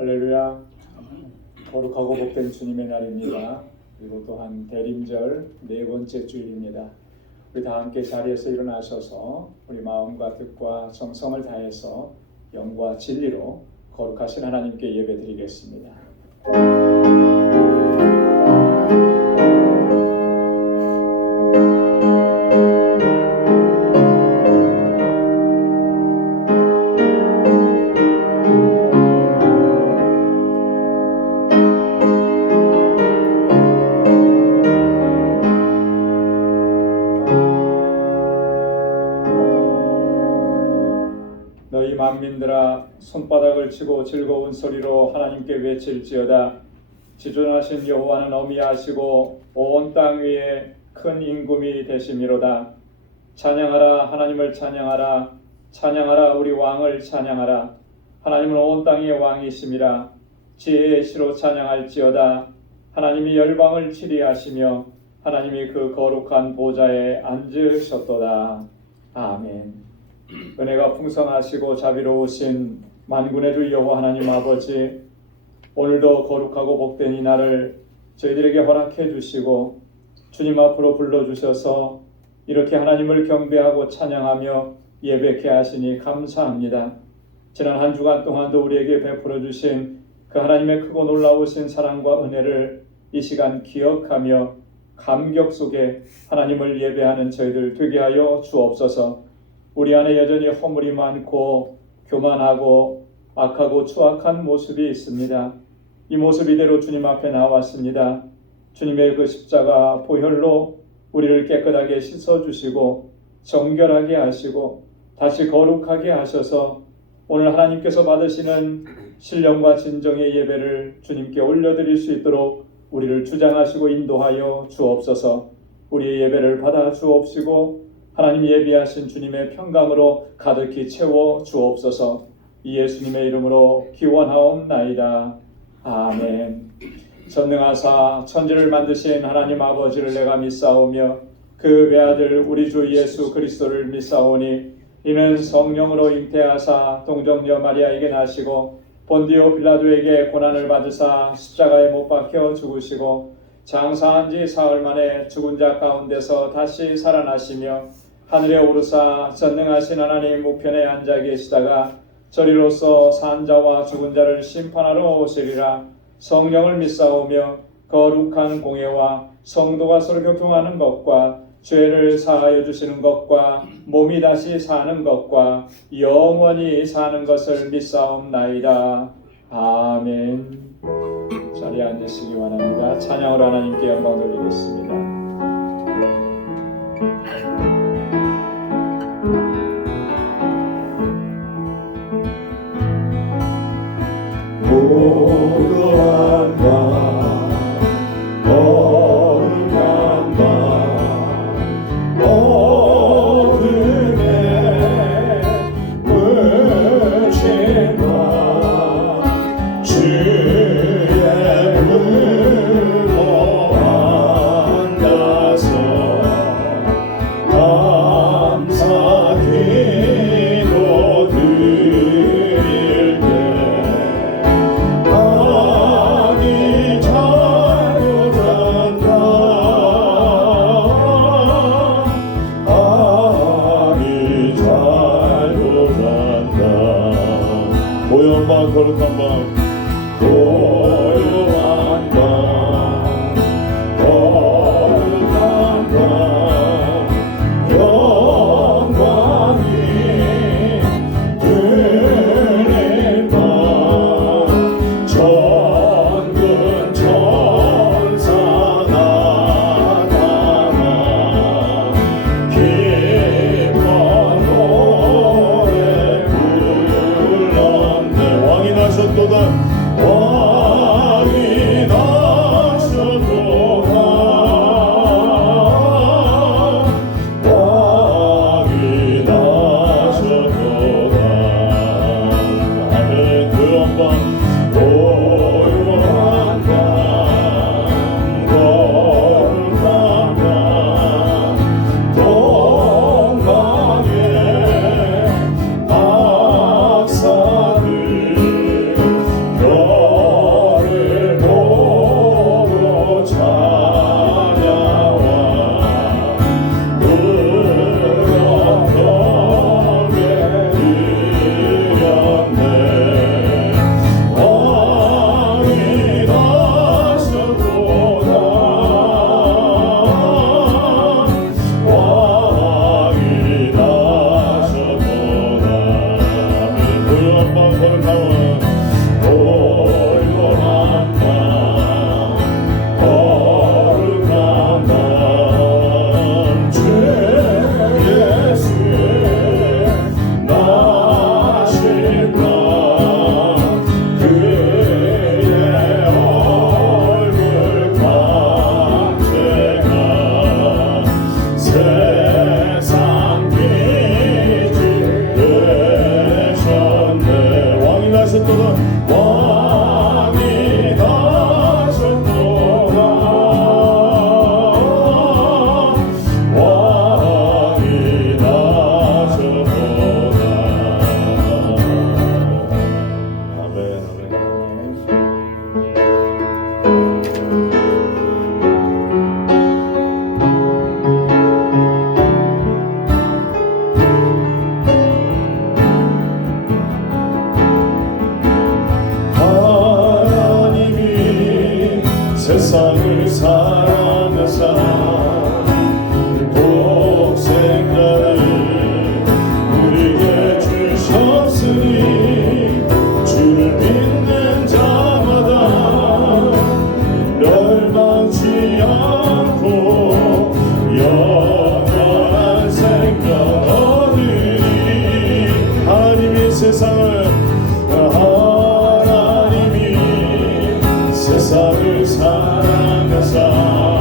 할렐루야. 거룩하고 복된 주님의 날입니다. 그리고 또한 대림절 네 번째 주일입니다. 우리 다 함께 자리에서 일어나셔서 우리 마음과 뜻과 정성을 다해서 영과 진리로 거룩하신 하나님께 예배드리겠습니다. 너희 만민들아 손바닥을 치고 즐거운 소리로 하나님께 외칠지어다. 지존하신 여호와는 어미하시고 온 땅 위에 큰 임금이 되심이로다. 찬양하라, 하나님을 찬양하라. 찬양하라, 우리 왕을 찬양하라. 하나님은 온 땅의 왕이심이라. 지혜의 시로 찬양할지어다. 하나님이 열방을 치리하시며 하나님이 그 거룩한 보좌에 앉으셨도다. 아멘. 은혜가 풍성하시고 자비로우신 만군의 주 여호와 하나님 아버지, 오늘도 거룩하고 복된 이 날을 저희들에게 허락해 주시고 주님 앞으로 불러주셔서 이렇게 하나님을 경배하고 찬양하며 예배케 하시니 감사합니다. 지난 한 주간 동안도 우리에게 베풀어 주신 그 하나님의 크고 놀라우신 사랑과 은혜를 이 시간 기억하며 감격 속에 하나님을 예배하는 저희들 되게 하여 주옵소서. 우리 안에 여전히 허물이 많고 교만하고 악하고 추악한 모습이 있습니다. 이 모습 이대로 주님 앞에 나왔습니다. 주님의 그 십자가 보혈로 우리를 깨끗하게 씻어주시고 정결하게 하시고 다시 거룩하게 하셔서 오늘 하나님께서 받으시는 신령과 진정의 예배를 주님께 올려드릴 수 있도록 우리를 주장하시고 인도하여 주옵소서. 우리의 예배를 받아 주옵시고 하나님 예비하신 주님의 평강으로 가득히 채워 주옵소서. 이 예수님의 이름으로 기원하옵나이다. 아멘. 전능하사 천지를 만드신 하나님 아버지를 내가 믿사오며 그 외아들 우리 주 예수 그리스도를 믿사오니 이는 성령으로 잉태하사 동정녀 마리아에게 나시고 본디오 빌라도에게 고난을 받으사 십자가에 못 박혀 죽으시고 장사한 지 사흘 만에 죽은 자 가운데서 다시 살아나시며 하늘에 오르사 전능하신 하나님 우편에 앉아 계시다가 저리로서 산 자와 죽은 자를 심판하러 오시리라. 성령을 믿사오며 거룩한 공예와 성도가 서로 교통하는 것과 죄를 사하여 주시는 것과 몸이 다시 사는 것과 영원히 사는 것을 믿사옵나이다. 아멘. 자리에 앉으시기 원합니다. 찬양으로 하나님께 영광 돌리겠습니다. 고요한 밤 거룩한 밤 어둠에 묻힌 밤 주의 불로 앉아서 감사 기도 드릴 때 거룩한 밤 고요한 밤 거룩한 밤 영광이 들린 밤 천군 천사 나타나 기뻐 노래 불렀네. 왕이 나셨도다. 왕이 나셨도다. 왕이 나셨도다. 아멘. 그런 밤 고요한 밤 거룩한 밤 동방에 박사들 하셨도다 왕이 하셨도다 왕이 하셨도다 아멘 하나님이 세상을 사랑하사 복생자를 우리에게 주셨으니 주를 믿는 자마다 멸망치 않고 영원한 생명 얻으리 하나님이 세상을 사랑하사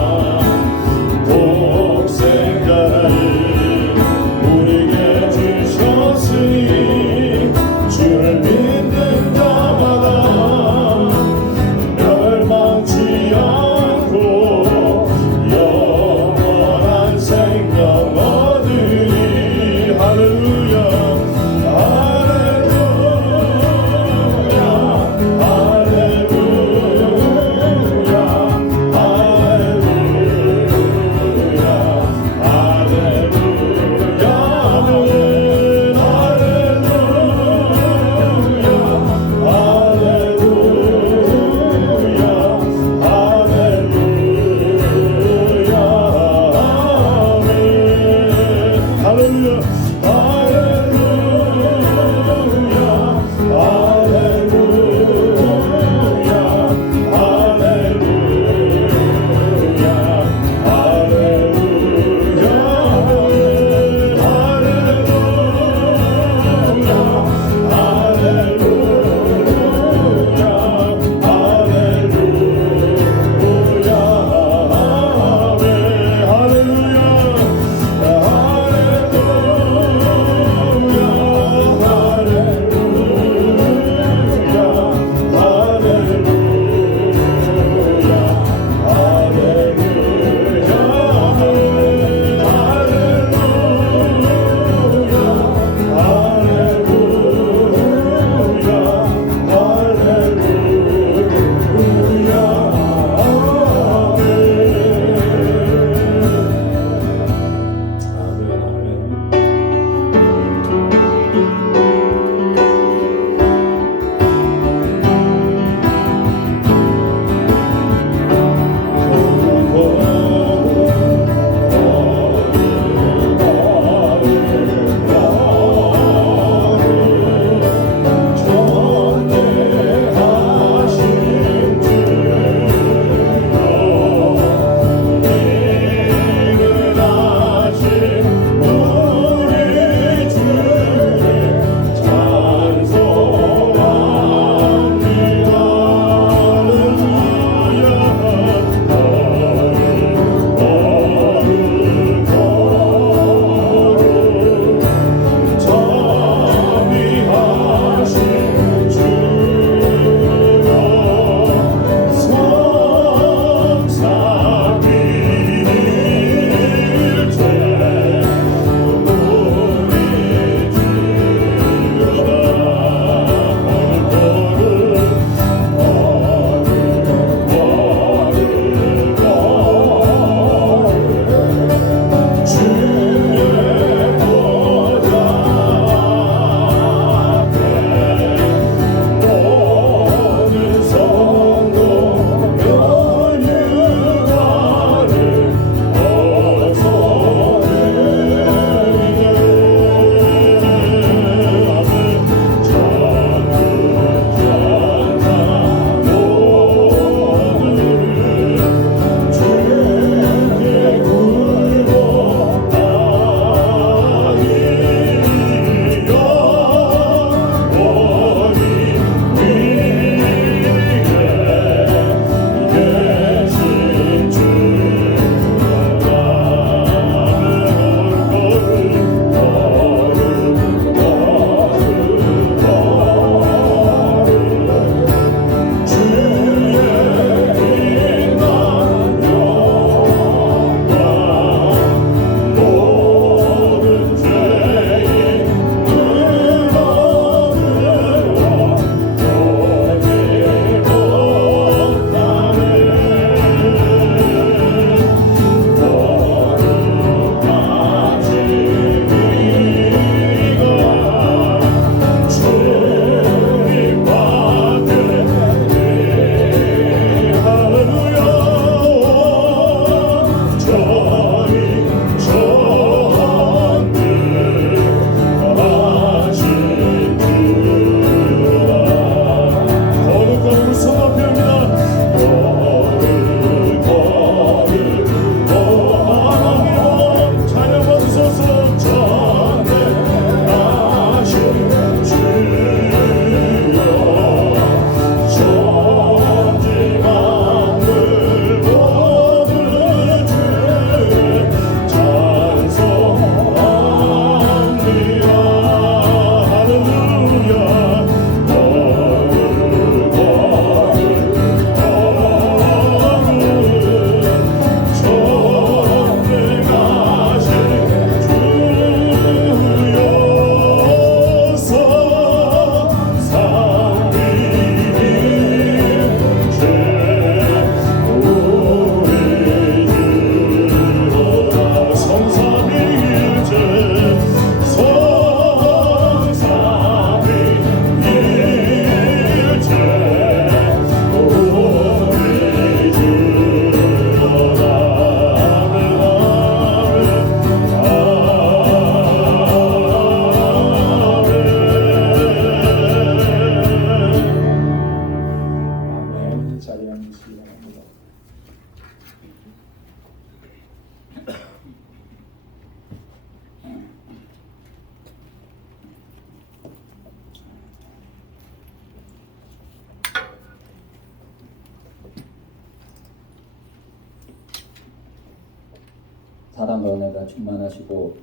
사랑과 은혜가 충만하시고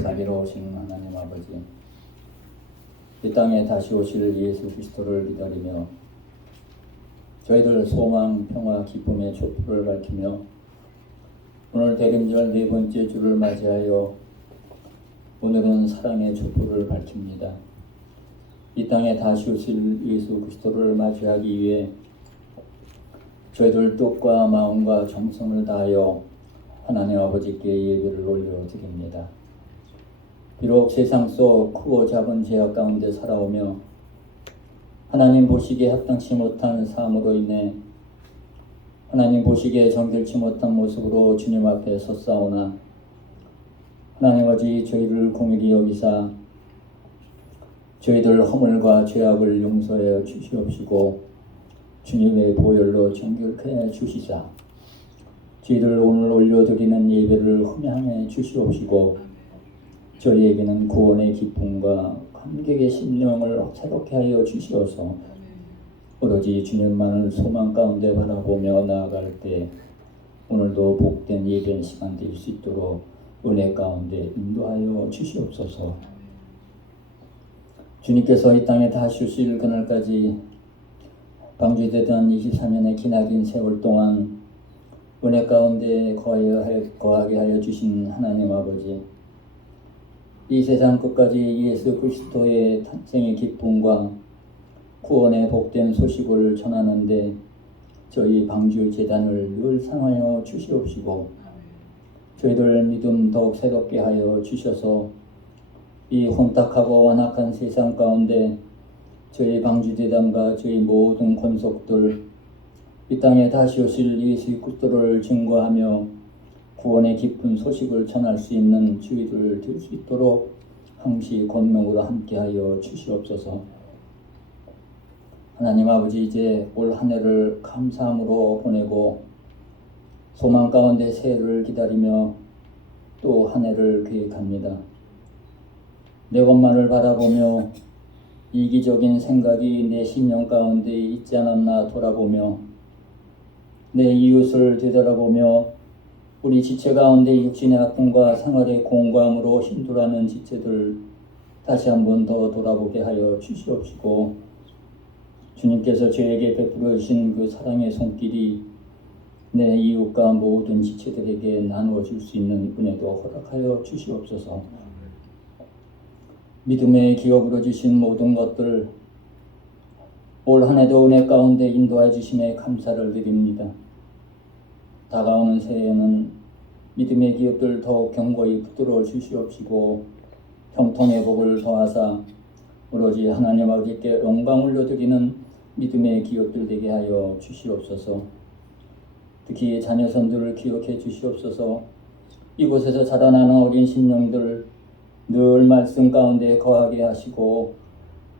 자비로우신 하나님 아버지, 이 땅에 다시 오실 예수 그리스도를 기다리며 저희들 소망, 평화, 기쁨의 촛불을 밝히며 오늘 대림절 네 번째 주를 맞이하여 오늘은 사랑의 촛불을 밝힙니다. 이 땅에 다시 오실 예수 그리스도를 맞이하기 위해 저희들 뜻과 마음과 정성을 다하여 하나님 아버지께 예배를 올려드립니다. 비록 세상 속 크고 작은 죄악 가운데 살아오며 하나님 보시기에 합당치 못한 삶으로 인해 하나님 보시기에 정결치 못한 모습으로 주님 앞에 섰사오나 하나님 아버지 저희를 공일히 여기사 저희들 허물과 죄악을 용서하여 주시옵시고 주님의 보혈로 정결케 해 주시사 저희들 오늘 올려드리는 예배를 흠양해 주시옵시고 저희에게는 구원의 기쁨과 감격의 심령을 새롭게 하여 주시어서 오로지 주님만을 소망 가운데 바라보며 나아갈 때 오늘도 복된 예배 시간 될 수 있도록 은혜 가운데 인도하여 주시옵소서. 주님께서 이 땅에 다시 오실 그날까지 방주되던 24년의 기나긴 세월 동안 은혜 가운데 거하게 하여 주신 하나님 아버지, 이 세상 끝까지 예수 그리스도의 탄생의 기쁨과 구원의 복된 소식을 전하는데 저희 방주 재단을 늘 상하여 주시옵시고 저희들 믿음 더욱 새롭게 하여 주셔서 이 혼탁하고 완악한 세상 가운데 저희 방주 재단과 저희 모든 권속들 이 땅에 다시 오실 예수 그리스도를 증거하며 구원의 깊은 소식을 전할 수 있는 주의들 될 수 있도록 항시 권능으로 함께하여 주시옵소서. 하나님 아버지, 이제 올 한 해를 감사함으로 보내고 소망 가운데 새해를 기다리며 또 한 해를 계획합니다. 내 것만을 바라보며 이기적인 생각이 내 심령 가운데 있지 않았나 돌아보며 내 이웃을 되돌아보며 우리 지체 가운데 육신의 아픔과 생활의 공고함으로 힘들어하는 지체들 다시 한번 더 돌아보게 하여 주시옵시고 주님께서 저에게 베풀어 주신 그 사랑의 손길이 내 이웃과 모든 지체들에게 나누어 줄 수 있는 은혜도 허락하여 주시옵소서. 믿음의 기업으로 주신 모든 것들 올 한 해도 은혜 가운데 인도해 주심에 감사를 드립니다. 다가오는 새해에는 믿음의 기업들 더욱 견고히 붙들어 주시옵시고 형통의 복을 더하사 오로지 하나님 아버지께 영광 올려드리는 믿음의 기업들 되게 하여 주시옵소서. 특히 자녀선들을 기억해 주시옵소서. 이곳에서 자라나는 어린 심령들 늘 말씀 가운데 거하게 하시고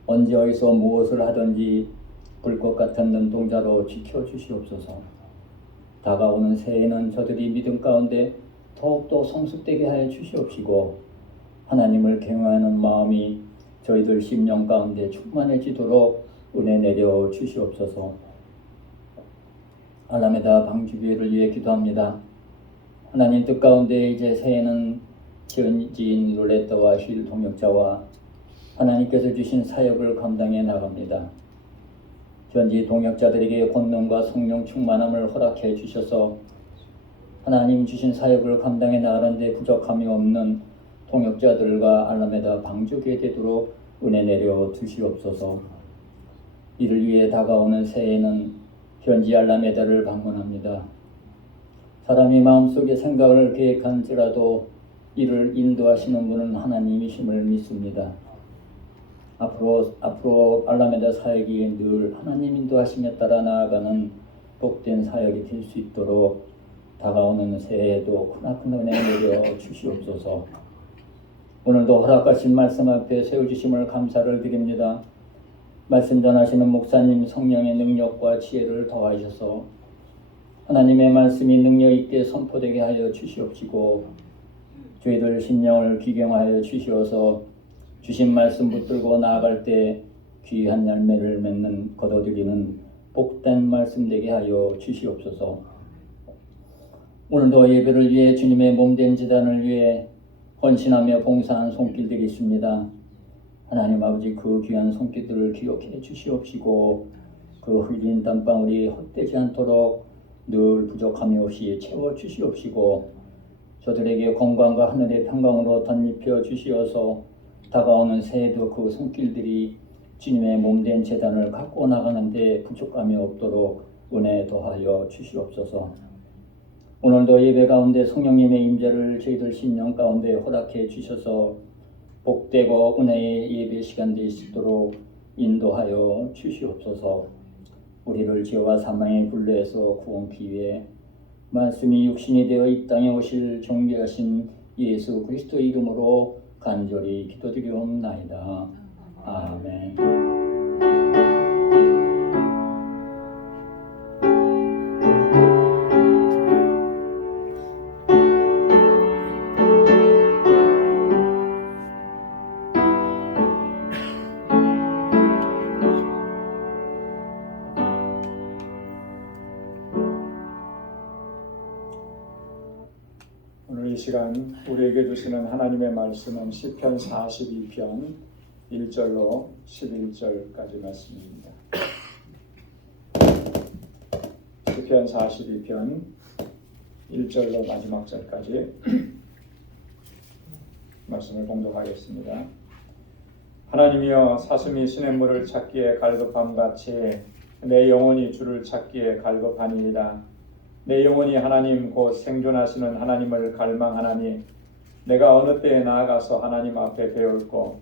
언제 어디서 무엇을 하든지 불꽃 같은 눈동자로 지켜주시옵소서. 다가오는 새해에는 저들이 믿음 가운데 더욱더 성숙되게 하여 주시옵시고 하나님을 경외하는 마음이 저희들 심령 가운데 충만해지도록 은혜 내려 주시옵소서. 알라메다 방주교회를 위해 기도합니다. 하나님 뜻 가운데 이제 새해는 지은 롤레타와 힐 동역자와 하나님께서 주신 사역을 감당해 나갑니다. 현지 동역자들에게 권능과 성령 충만함을 허락해 주셔서 하나님 주신 사역을 감당해 나가는데 부족함이 없는 동역자들과 알라메다 방주교회 되도록 은혜 내려 주시옵소서. 이를 위해 다가오는 새해에는 현지 알라메다를 방문합니다. 사람이 마음속에 생각을 계획한지라도 이를 인도하시는 분은 하나님이심을 믿습니다. 앞으로 알라메다 사역이 늘 하나님 인도하심에 따라 나아가는 복된 사역이 될 수 있도록 다가오는 새해에도 크나큰 은혜 내려 주시옵소서. 오늘도 허락하신 말씀 앞에 세워주심을 감사를 드립니다. 말씀 전하시는 목사님 성령의 능력과 지혜를 더하셔서 하나님의 말씀이 능력 있게 선포되게 하여 주시옵시고 저희들 심령을 기경하여 주시어서 주신 말씀 붙들고 나아갈 때 귀한 열매를 맺는 거둬들이는 복된 말씀 되게 하여 주시옵소서. 오늘도 예배를 위해 주님의 몸된 제단을 위해 헌신하며 봉사한 손길들이 있습니다. 하나님 아버지, 그 귀한 손길들을 기억해 주시옵시고 그 흘린 땀방울이 헛되지 않도록 늘 부족함이 없이 채워 주시옵시고 저들에게 건강과 하늘의 평강으로 덧입혀 주시어서 다가오는 새해도 그 손길들이 주님의 몸된 제단을 갖고 나가는데 부족함이 없도록 은혜 더하여 주시옵소서. 오늘도 예배 가운데 성령님의 임재를 저희들 심령 가운데 허락해 주셔서 복되고 은혜의 예배 시간 되시도록 인도하여 주시옵소서. 우리를 죄와 사망의 굴레에서 구원기 위해 말씀이 육신이 되어 이 땅에 오실 존귀하신 예수 그리스도의 이름으로 간절히 기도드리옵나이다. 아멘. 오늘 이 시간 우리에게 주시는 하나님의 말씀은 시편 42편 1절로 11절까지 말씀입니다. 시편 42편 1절로 마지막 절까지 말씀을 봉독하겠습니다. 하나님이여, 사슴이 시냇물을 찾기에 갈급함같이 내 영혼이 주를 찾기에 갈급하니이다. 내 영혼이 하나님 곧 생존하시는 하나님을 갈망하나니 내가 어느 때에 나아가서 하나님 앞에 배울고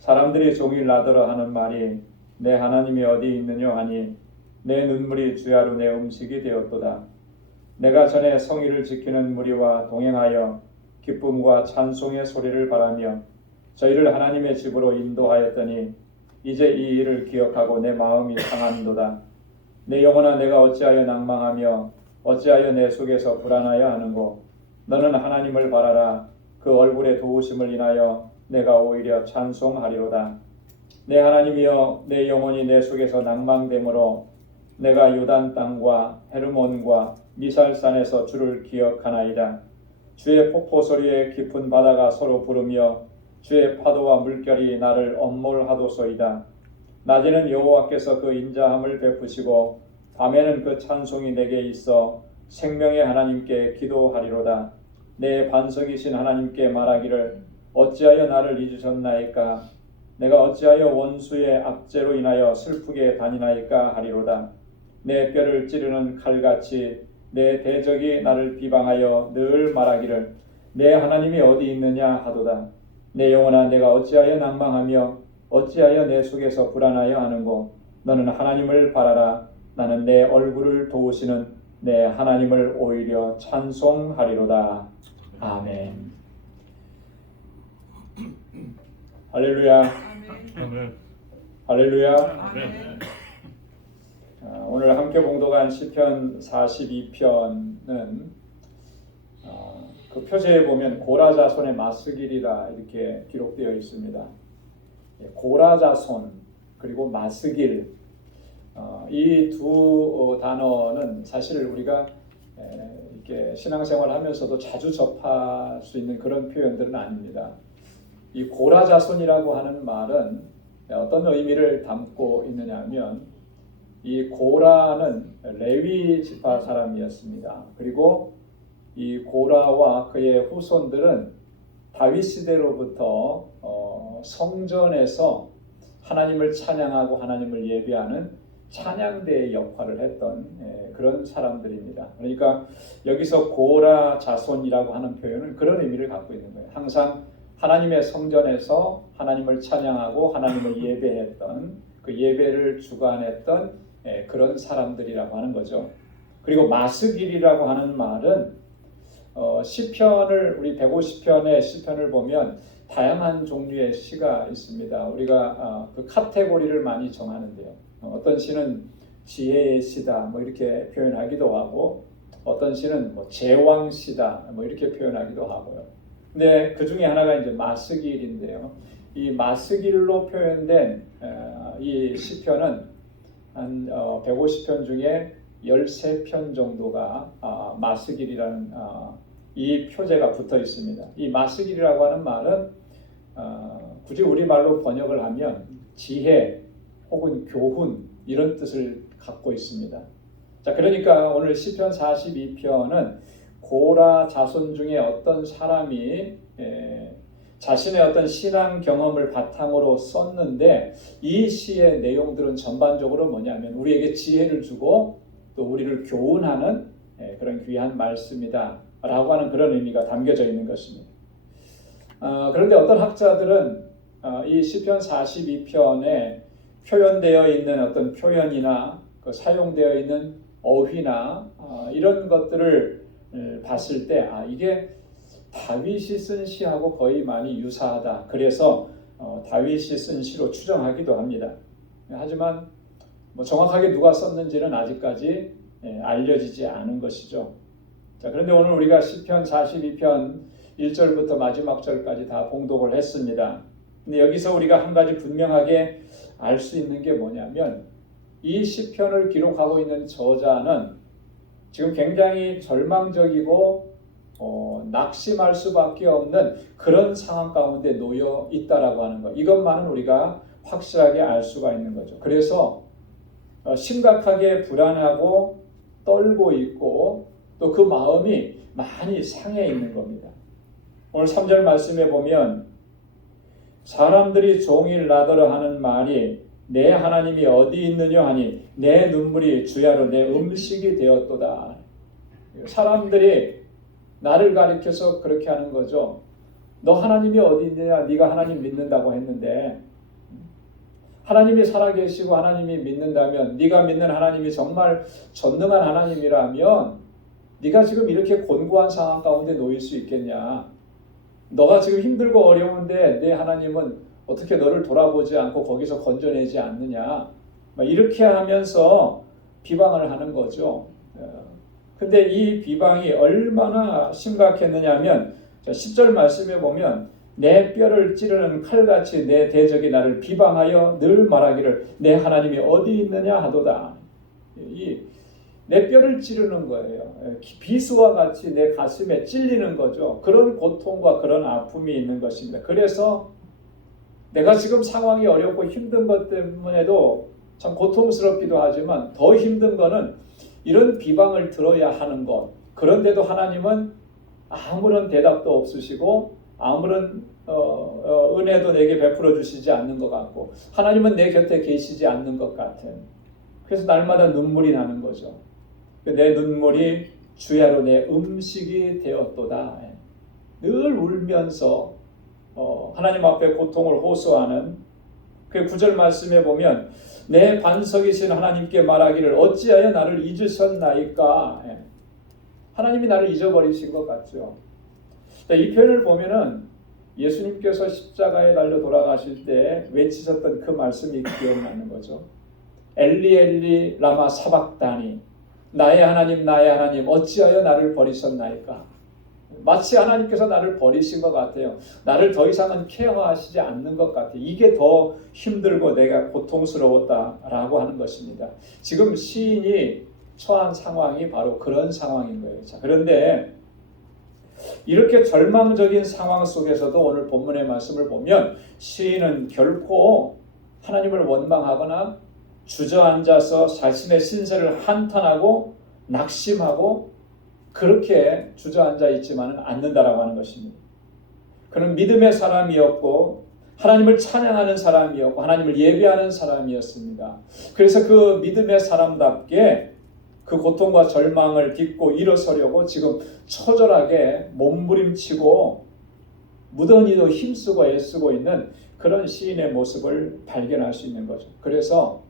사람들이 종일 나더러 하는 말이 내 하나님이 어디 있느냐 하니 내 눈물이 주야로 내 음식이 되었도다. 내가 전에 성의를 지키는 무리와 동행하여 기쁨과 찬송의 소리를 바라며 저희를 하나님의 집으로 인도하였더니 이제 이 일을 기억하고 내 마음이 상한도다. 내 영혼아, 내가 어찌하여 낭망하며 어찌하여 내 속에서 불안하여 하는고. 너는 하나님을 바라라. 그 얼굴의 도우심을 인하여 내가 오히려 찬송하리로다. 내 하나님이여, 내 영혼이 내 속에서 낭망되므로 내가 요단 땅과 헤르몬과 미살산에서 주를 기억하나이다. 주의 폭포 소리에 깊은 바다가 서로 부르며 주의 파도와 물결이 나를 엄몰하도소이다. 낮에는 여호와께서 그 인자함을 베푸시고 밤에는 그 찬송이 내게 있어 생명의 하나님께 기도하리로다. 내 반석이신 하나님께 말하기를 어찌하여 나를 잊으셨나이까. 내가 어찌하여 원수의 압제로 인하여 슬프게 다니나이까 하리로다. 내 뼈를 찌르는 칼같이 내 대적이 나를 비방하여 늘 말하기를 내 하나님이 어디 있느냐 하도다. 내 영혼아, 내가 어찌하여 낭망하며 어찌하여 내 속에서 불안하여 하는고. 너는 하나님을 바라라. 나는 내 얼굴을 도우시는 내 하나님을 오히려 찬송하리로다. 아멘. 할렐루야. 아멘. 할렐루야. 아멘. 오늘 함께 봉독한 시편 42편은 그 표제에 보면 고라자손의 마스길이다 이렇게 기록되어 있습니다. 고라자손 그리고 마스길, 이 두 단어는 사실 우리가 이렇게 신앙생활하면서도 자주 접할 수 있는 그런 표현들은 아닙니다. 이 고라자손이라고 하는 말은 어떤 의미를 담고 있느냐면, 이 고라는 레위 지파 사람이었습니다. 그리고 이 고라와 그의 후손들은 다윗 시대로부터 성전에서 하나님을 찬양하고 하나님을 예배하는 찬양대의 역할을 했던 그런 사람들입니다. 그러니까 여기서 고라 자손이라고 하는 표현은 그런 의미를 갖고 있는 거예요. 항상 하나님의 성전에서 하나님을 찬양하고 하나님을 예배했던, 그 예배를 주관했던 그런 사람들이라고 하는 거죠. 그리고 마스길이라고 하는 말은 시편을, 우리 150편의 시편을 보면 다양한 종류의 시가 있습니다. 우리가 그 카테고리를 많이 정하는데요. 어떤 시는 지혜의 시다 뭐 이렇게 표현하기도 하고, 어떤 시는 뭐 제왕 시다 뭐 이렇게 표현하기도 하고요. 근데 그 중에 하나가 이제 마스길인데요. 이 마스길로 표현된 이 시편은 한 150편 중에 13편 정도가 마스길이라는 이 표제가 붙어 있습니다. 이 마스길이라고 하는 말은 굳이 우리말로 번역을 하면 지혜 혹은 교훈 이런 뜻을 갖고 있습니다. 자, 그러니까 오늘 시편 42편은 고라 자손 중에 어떤 사람이 자신의 어떤 신앙 경험을 바탕으로 썼는데, 이 시의 내용들은 전반적으로 뭐냐면 우리에게 지혜를 주고 또 우리를 교훈하는 그런 귀한 말씀이다 라고 하는 그런 의미가 담겨져 있는 것입니다. 그런데 어떤 학자들은 이 시편 42편에 표현되어 있는 어떤 표현이나 사용되어 있는 어휘나 이런 것들을 봤을 때 이게 다윗이 쓴 시하고 거의 많이 유사하다. 그래서 다윗이 쓴 시로 추정하기도 합니다. 하지만 정확하게 누가 썼는지는 아직까지 알려지지 않은 것이죠. 자, 그런데 오늘 우리가 시편 42편 1절부터 마지막 절까지 다 봉독을 했습니다. 근데 여기서 우리가 한 가지 분명하게 알 수 있는 게 뭐냐면, 이 시편을 기록하고 있는 저자는 지금 굉장히 절망적이고 낙심할 수밖에 없는 그런 상황 가운데 놓여 있다라고 하는 것, 이것만은 우리가 확실하게 알 수가 있는 거죠. 그래서 심각하게 불안하고 떨고 있고 또 그 마음이 많이 상해 있는 겁니다. 오늘 3절 말씀에 보면 사람들이 종일 나더러 하는 말이 내 하나님이 어디 있느냐 하니 내 눈물이 주야로 내 음식이 되었도다. 사람들이 나를 가리켜서 그렇게 하는 거죠. 너 하나님이 어디 있느냐? 네가 하나님 믿는다고 했는데, 하나님이 살아계시고 하나님이 믿는다면, 네가 믿는 하나님이 정말 전능한 하나님이라면 네가 지금 이렇게 곤고한 상황 가운데 놓일 수 있겠냐? 너가 지금 힘들고 어려운데 내 하나님은 어떻게 너를 돌아보지 않고 거기서 건져내지 않느냐? 이렇게 하면서 비방을 하는 거죠. 근데 이 비방이 얼마나 심각했느냐 하면 10절 말씀에 보면 내 뼈를 찌르는 칼같이 내 대적이 나를 비방하여 늘 말하기를 내 하나님이 어디 있느냐 하도다. 내 뼈를 찌르는 거예요. 비수와 같이 내 가슴에 찔리는 거죠. 그런 고통과 그런 아픔이 있는 것입니다. 그래서 내가 지금 상황이 어렵고 힘든 것 때문에도 참 고통스럽기도 하지만 더 힘든 거는 이런 비방을 들어야 하는 것. 그런데도 하나님은 아무런 대답도 없으시고 아무런 은혜도 내게 베풀어 주시지 않는 것 같고, 하나님은 내 곁에 계시지 않는 것 같은, 그래서 날마다 눈물이 나는 거죠. 내 눈물이 주야로 내 음식이 되었도다. 늘 울면서 하나님 앞에 고통을 호소하는, 그 9절 말씀에 보면 내 반석이신 하나님께 말하기를 어찌하여 나를 잊으셨나이까. 하나님이 나를 잊어버리신 것 같죠. 이 표현을 보면은 예수님께서 십자가에 달려 돌아가실 때 외치셨던 그 말씀이 기억나는 거죠. 엘리 엘리 라마 사박다니, 나의 하나님 어찌하여 나를 버리셨나이까. 마치 하나님께서 나를 버리신 것 같아요. 나를 더 이상은 케어하시지 않는 것 같아요. 이게 더 힘들고 내가 고통스러웠다라고 하는 것입니다. 지금 시인이 처한 상황이 바로 그런 상황인 거예요. 자, 그런데 이렇게 절망적인 상황 속에서도 오늘 본문의 말씀을 보면 시인은 결코 하나님을 원망하거나 주저앉아서 자신의 신세를 한탄하고 낙심하고 그렇게 주저앉아 있지만은 않는다라고 하는 것입니다. 그는 믿음의 사람이었고 하나님을 찬양하는 사람이었고 하나님을 예배하는 사람이었습니다. 그래서 그 믿음의 사람답게 그 고통과 절망을 딛고 일어서려고 지금 처절하게 몸부림치고 무던히도 힘쓰고 애쓰고 있는 그런 시인의 모습을 발견할 수 있는 거죠. 그래서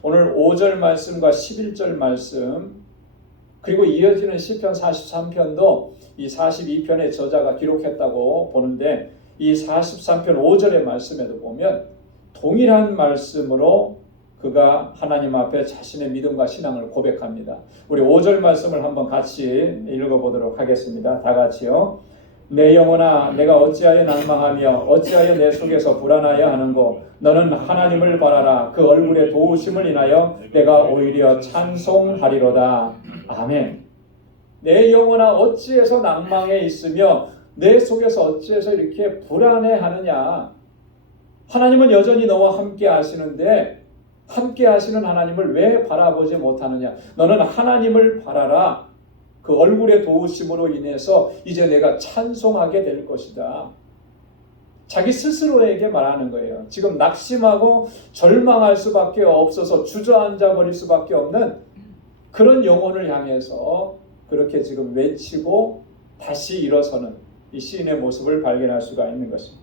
오늘 5절 말씀과 11절 말씀, 그리고 이어지는 시편 43편도 이 42편의 저자가 기록했다고 보는데, 이 43편 5절의 말씀에도 보면 동일한 말씀으로 그가 하나님 앞에 자신의 믿음과 신앙을 고백합니다. 우리 5절 말씀을 한번 같이 읽어보도록 하겠습니다. 다 같이요. 내 영혼아 내가 어찌하여 낭망하며 어찌하여 내 속에서 불안하여 하는고 너는 하나님을 바라라. 그 얼굴의 도우심을 인하여 내가 오히려 찬송하리로다. 아멘. 내 영혼아 어찌해서 낭망해 있으며 내 속에서 어찌해서 이렇게 불안해하느냐. 하나님은 여전히 너와 함께 하시는데 함께 하시는 하나님을 왜 바라보지 못하느냐. 너는 하나님을 바라라. 그 얼굴의 도우심으로 인해서 이제 내가 찬송하게 될 것이다. 자기 스스로에게 말하는 거예요. 지금 낙심하고 절망할 수밖에 없어서 주저앉아 버릴 수밖에 없는 그런 영혼을 향해서 그렇게 지금 외치고 다시 일어서는 이 시인의 모습을 발견할 수가 있는 것입니다.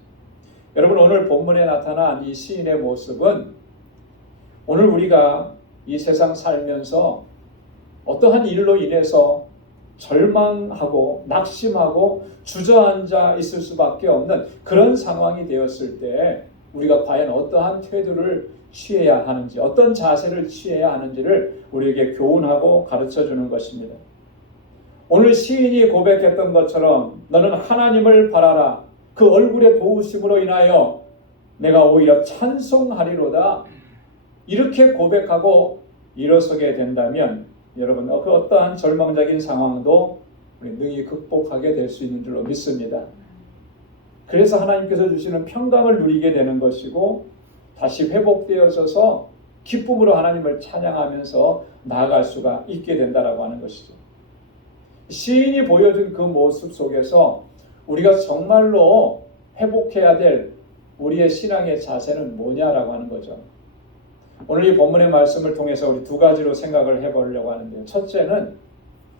여러분, 오늘 본문에 나타난 이 시인의 모습은 오늘 우리가 이 세상 살면서 어떠한 일로 인해서 절망하고 낙심하고 주저앉아 있을 수밖에 없는 그런 상황이 되었을 때 우리가 과연 어떠한 태도를 취해야 하는지, 어떤 자세를 취해야 하는지를 우리에게 교훈하고 가르쳐주는 것입니다. 오늘 시인이 고백했던 것처럼 너는 하나님을 바라라. 그 얼굴의 도우심으로 인하여 내가 오히려 찬송하리로다. 이렇게 고백하고 일어서게 된다면 여러분 그 어떠한 절망적인 상황도 우리 능히 극복하게 될 수 있는 줄로 믿습니다. 그래서 하나님께서 주시는 평강을 누리게 되는 것이고 다시 회복되어져서 기쁨으로 하나님을 찬양하면서 나아갈 수가 있게 된다라고 하는 것이죠. 시인이 보여준 그 모습 속에서 우리가 정말로 회복해야 될 우리의 신앙의 자세는 뭐냐라고 하는 거죠. 오늘 이 본문의 말씀을 통해서 우리 두 가지로 생각을 해보려고 하는데요. 첫째는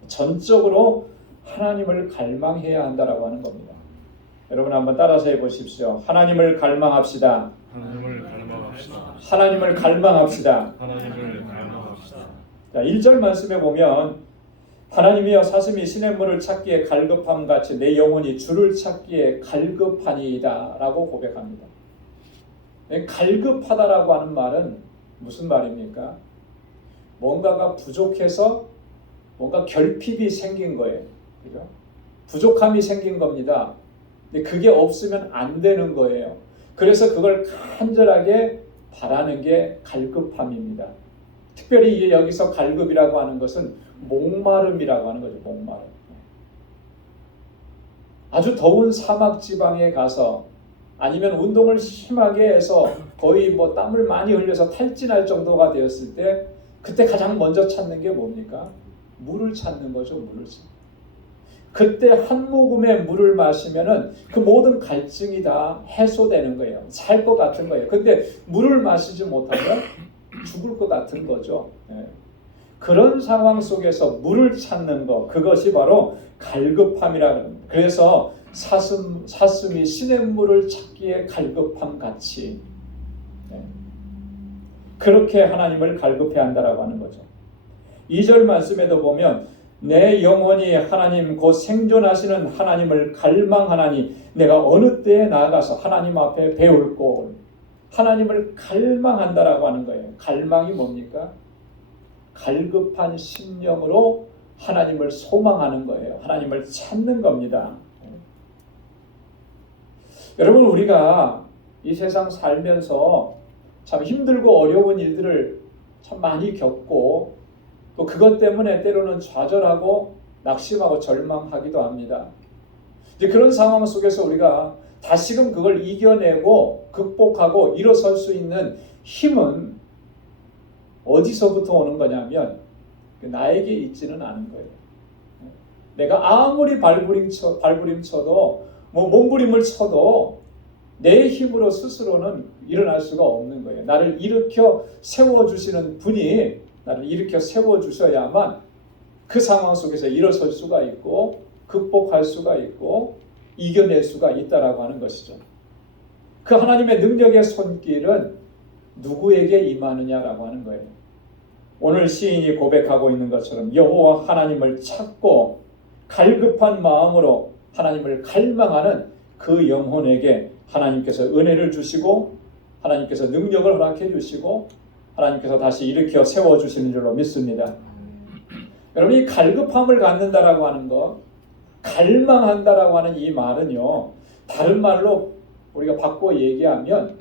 전적으로 하나님을 갈망해야 한다라고 하는 겁니다. 여러분 한번 따라서 해보십시오. 하나님을 갈망합시다. 하나님을 갈망합시다. 하나님을 갈망합시다. 하나님을 갈망합시다. 자, 1절 말씀에 보면 하나님이여 사슴이 시냇물을 찾기에 갈급함 같이 내 영혼이 주를 찾기에 갈급하니이다 라고 고백합니다. 갈급하다라고 하는 말은 무슨 말입니까? 뭔가가 부족해서 뭔가 결핍이 생긴 거예요. 그죠? 부족함이 생긴 겁니다. 근데 그게 없으면 안 되는 거예요. 그래서 그걸 간절하게 바라는 게 갈급함입니다. 특별히 여기서 갈급이라고 하는 것은 목마름이라고 하는 거죠. 목마름. 아주 더운 사막 지방에 가서 아니면 운동을 심하게 해서 거의 땀을 많이 흘려서 탈진할 정도가 되었을 때 그때 가장 먼저 찾는 게 뭡니까? 물을 찾는 거죠. 물을 찾는. 그때 한 모금의 물을 마시면은 그 모든 갈증이 다 해소되는 거예요. 살 것 같은 거예요. 근데 물을 마시지 못하면 죽을 것 같은 거죠. 그런 상황 속에서 물을 찾는 것, 그것이 바로 갈급함이라는 겁니다. 그래서 사슴이 시냇물을 찾기에 갈급함 같이 그렇게 하나님을 갈급해야 한다라고 하는 거죠. 2절 말씀에도 보면 내 영혼이 하나님 곧 생존하시는 하나님을 갈망하나니 내가 어느 때에 나아가서 하나님 앞에 배울 곳, 하나님을 갈망한다라고 하는 거예요. 갈망이 뭡니까? 갈급한 심령으로 하나님을 소망하는 거예요. 하나님을 찾는 겁니다. 여러분, 우리가 이 세상 살면서 참 힘들고 어려운 일들을 참 많이 겪고 또 그것 때문에 때로는 좌절하고 낙심하고 절망하기도 합니다. 이제 그런 상황 속에서 우리가 다시금 그걸 이겨내고 극복하고 일어설 수 있는 힘은 어디서부터 오는 거냐면 나에게 있지는 않은 거예요. 내가 아무리 발부림쳐도 몸부림을 쳐도 내 힘으로 스스로는 일어날 수가 없는 거예요. 나를 일으켜 세워주시는 분이 나를 일으켜 세워주셔야만 그 상황 속에서 일어설 수가 있고 극복할 수가 있고 이겨낼 수가 있다라고 하는 것이죠. 그 하나님의 능력의 손길은 누구에게 임하느냐라고 하는 거예요. 오늘 시인이 고백하고 있는 것처럼 여호와 하나님을 찾고 갈급한 마음으로 하나님을 갈망하는 그 영혼에게 하나님께서 은혜를 주시고 하나님께서 능력을 허락해 주시고 하나님께서 다시 일으켜 세워주시는 줄로 믿습니다. 여러분, 이 갈급함을 갖는다라고 하는 것, 갈망한다라고 하는 이 말은요, 다른 말로 우리가 바꿔 얘기하면,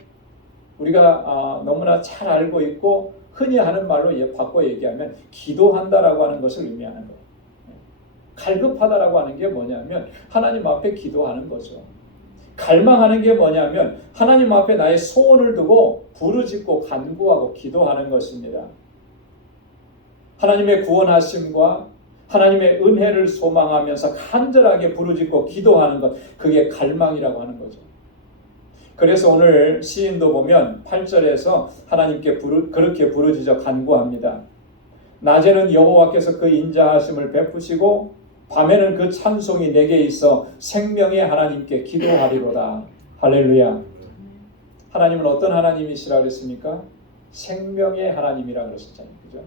우리가 너무나 잘 알고 있고 흔히 하는 말로 바꿔 얘기하면 기도한다라고 하는 것을 의미하는 거예요. 갈급하다라고 하는 게 뭐냐면 하나님 앞에 기도하는 거죠. 갈망하는 게 뭐냐면 하나님 앞에 나의 소원을 두고 부르짖고 간구하고 기도하는 것입니다. 하나님의 구원하심과 하나님의 은혜를 소망하면서 간절하게 부르짖고 기도하는 것, 그게 갈망이라고 하는 거죠. 그래서 오늘 시인도 보면 8절에서 하나님께 그렇게 부르짖어 간구합니다. 낮에는 여호와께서 그 인자하심을 베푸시고 밤에는 그 찬송이 내게 있어 생명의 하나님께 기도하리로다. 할렐루야. 하나님은 어떤 하나님이시라 그랬습니까? 생명의 하나님이라 그랬었잖아요. 그죠?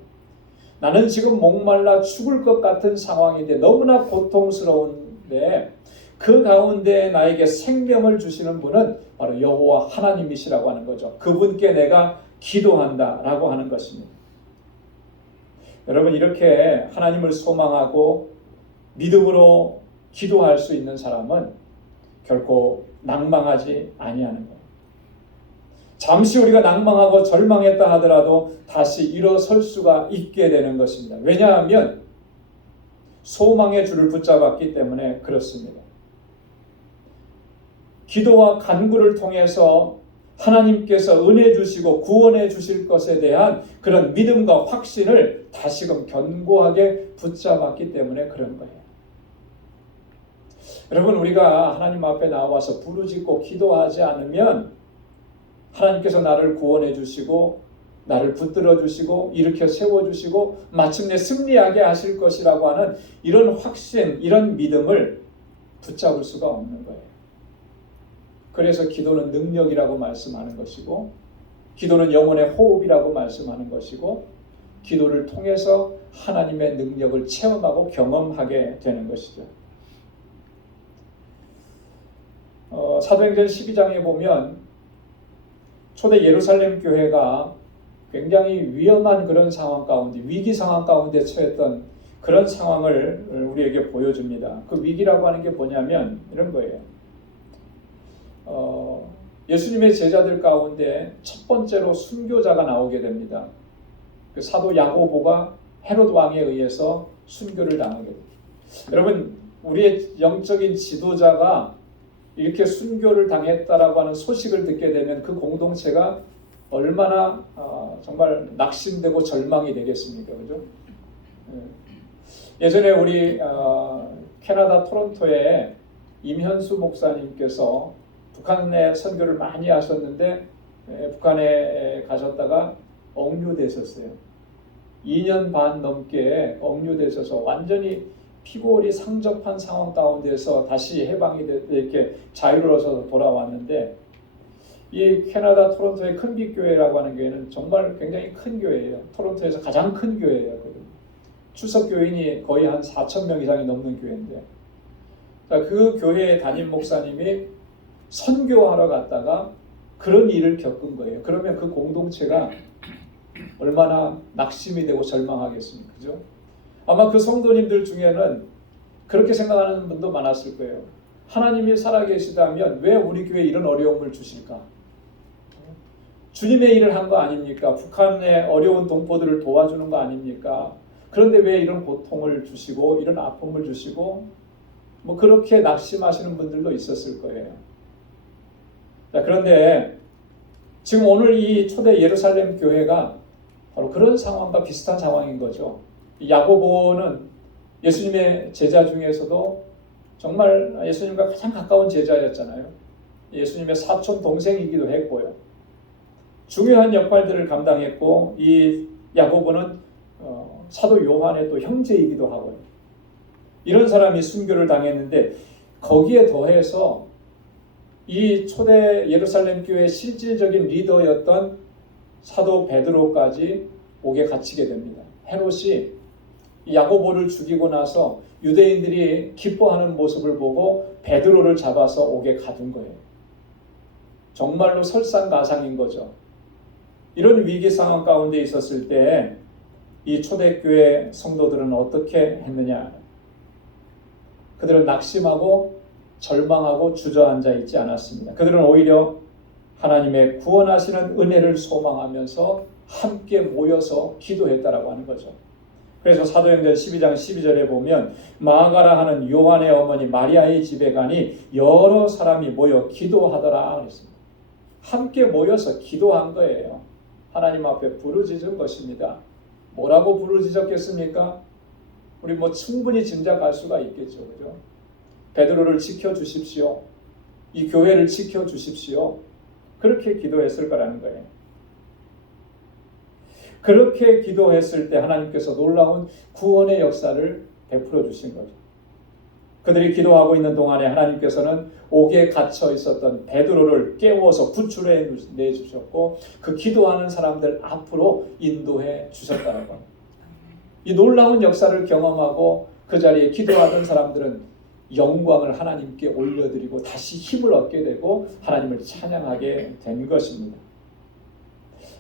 나는 지금 목말라 죽을 것 같은 상황인데 너무나 고통스러운데 그 가운데 나에게 생명을 주시는 분은 바로 여호와 하나님이시라고 하는 거죠. 그분께 내가 기도한다라고 하는 것입니다. 여러분, 이렇게 하나님을 소망하고 믿음으로 기도할 수 있는 사람은 결코 낭망하지 아니하는 거예요. 잠시 우리가 낭망하고 절망했다 하더라도 다시 일어설 수가 있게 되는 것입니다. 왜냐하면 소망의 줄을 붙잡았기 때문에 그렇습니다. 기도와 간구를 통해서 하나님께서 은혜 주시고 구원해 주실 것에 대한 그런 믿음과 확신을 다시금 견고하게 붙잡았기 때문에 그런 거예요. 여러분, 우리가 하나님 앞에 나와서 부르짖고 기도하지 않으면 하나님께서 나를 구원해 주시고 나를 붙들어 주시고 일으켜 세워 주시고 마침내 승리하게 하실 것이라고 하는 이런 확신, 이런 믿음을 붙잡을 수가 없는 거예요. 그래서 기도는 능력이라고 말씀하는 것이고, 기도는 영혼의 호흡이라고 말씀하는 것이고, 기도를 통해서 하나님의 능력을 체험하고 경험하게 되는 것이죠. 사도행전 12장에 보면 초대 예루살렘 교회가 굉장히 위험한 그런 상황 가운데, 위기 상황 가운데 처했던 그런 상황을 우리에게 보여줍니다. 그 위기라고 하는 게 뭐냐면 이런 거예요. 예수님의 제자들 가운데 첫 번째로 순교자가 나오게 됩니다. 그 사도 야고보가 헤롯 왕에 의해서 순교를 당하게 됩니다. 여러분, 우리의 영적인 지도자가 이렇게 순교를 당했다라고 하는 소식을 듣게 되면 그 공동체가 얼마나 정말 낙심되고 절망이 되겠습니까? 그죠? 예전에 우리 캐나다 토론토에 임현수 목사님께서 북한에 선교를 많이 하셨는데 북한에 가셨다가 억류되셨어요. 2년 반 넘게 억류되셔서 완전히 피골이 상접한 상황 가운데서 다시 해방이 이렇게 자유로워서 돌아왔는데, 이 캐나다 토론토의 큰빛교회라고 하는 교회는 정말 굉장히 큰 교회예요. 토론토에서 가장 큰 교회예요. 출석 교인이 거의 한 4,000명 이상이 넘는 교회인데, 그 교회의 담임 목사님이 선교하러 갔다가 그런 일을 겪은 거예요. 그러면 그 공동체가 얼마나 낙심이 되고 절망하겠습니까? 그죠? 아마 그 성도님들 중에는 그렇게 생각하는 분도 많았을 거예요. 하나님이 살아계시다면 왜 우리 교회에 이런 어려움을 주실까? 주님의 일을 한 거 아닙니까? 북한의 어려운 동포들을 도와주는 거 아닙니까? 그런데 왜 이런 고통을 주시고 이런 아픔을 주시고 뭐 그렇게 낙심하시는 분들도 있었을 거예요. 자, 그런데 지금 오늘 이 초대 예루살렘 교회가 바로 그런 상황과 비슷한 상황인 거죠. 야고보는 예수님의 제자 중에서도 정말 예수님과 가장 가까운 제자였잖아요. 예수님의 사촌 동생이기도 했고요. 중요한 역할들을 감당했고, 이 야고보는 사도 요한의 또 형제이기도 하고요. 이런 사람이 순교를 당했는데 거기에 더해서 이 초대 예루살렘 교회의 실질적인 리더였던 사도 베드로까지 옥에 갇히게 됩니다. 헤롯이 야고보를 죽이고 나서 유대인들이 기뻐하는 모습을 보고 베드로를 잡아서 옥에 가둔 거예요. 정말로 설상가상인 거죠. 이런 위기 상황 가운데 있었을 때 이 초대교회 성도들은 어떻게 했느냐? 그들은 낙심하고 절망하고 주저앉아 있지 않았습니다. 그들은 오히려 하나님의 구원하시는 은혜를 소망하면서 함께 모여서 기도했다라고 하는 거죠. 그래서 사도행전 12장 12절에 보면 마가라 하는 요한의 어머니 마리아의 집에 가니 여러 사람이 모여 기도하더라 그랬습니다. 함께 모여서 기도한 거예요. 하나님 앞에 부르짖은 것입니다. 뭐라고 부르짖었겠습니까? 우리 충분히 짐작할 수가 있겠죠. 그죠? 베드로를 지켜주십시오. 이 교회를 지켜주십시오. 그렇게 기도했을 거라는 거예요. 그렇게 기도했을 때 하나님께서 놀라운 구원의 역사를 베풀어 주신 거죠. 그들이 기도하고 있는 동안에 하나님께서는 옥에 갇혀 있었던 베드로를 깨워서 구출해 내주셨고 그 기도하는 사람들 앞으로 인도해 주셨다는 겁니다. 이 놀라운 역사를 경험하고 그 자리에 기도하던 사람들은 영광을 하나님께 올려드리고 다시 힘을 얻게 되고 하나님을 찬양하게 된 것입니다.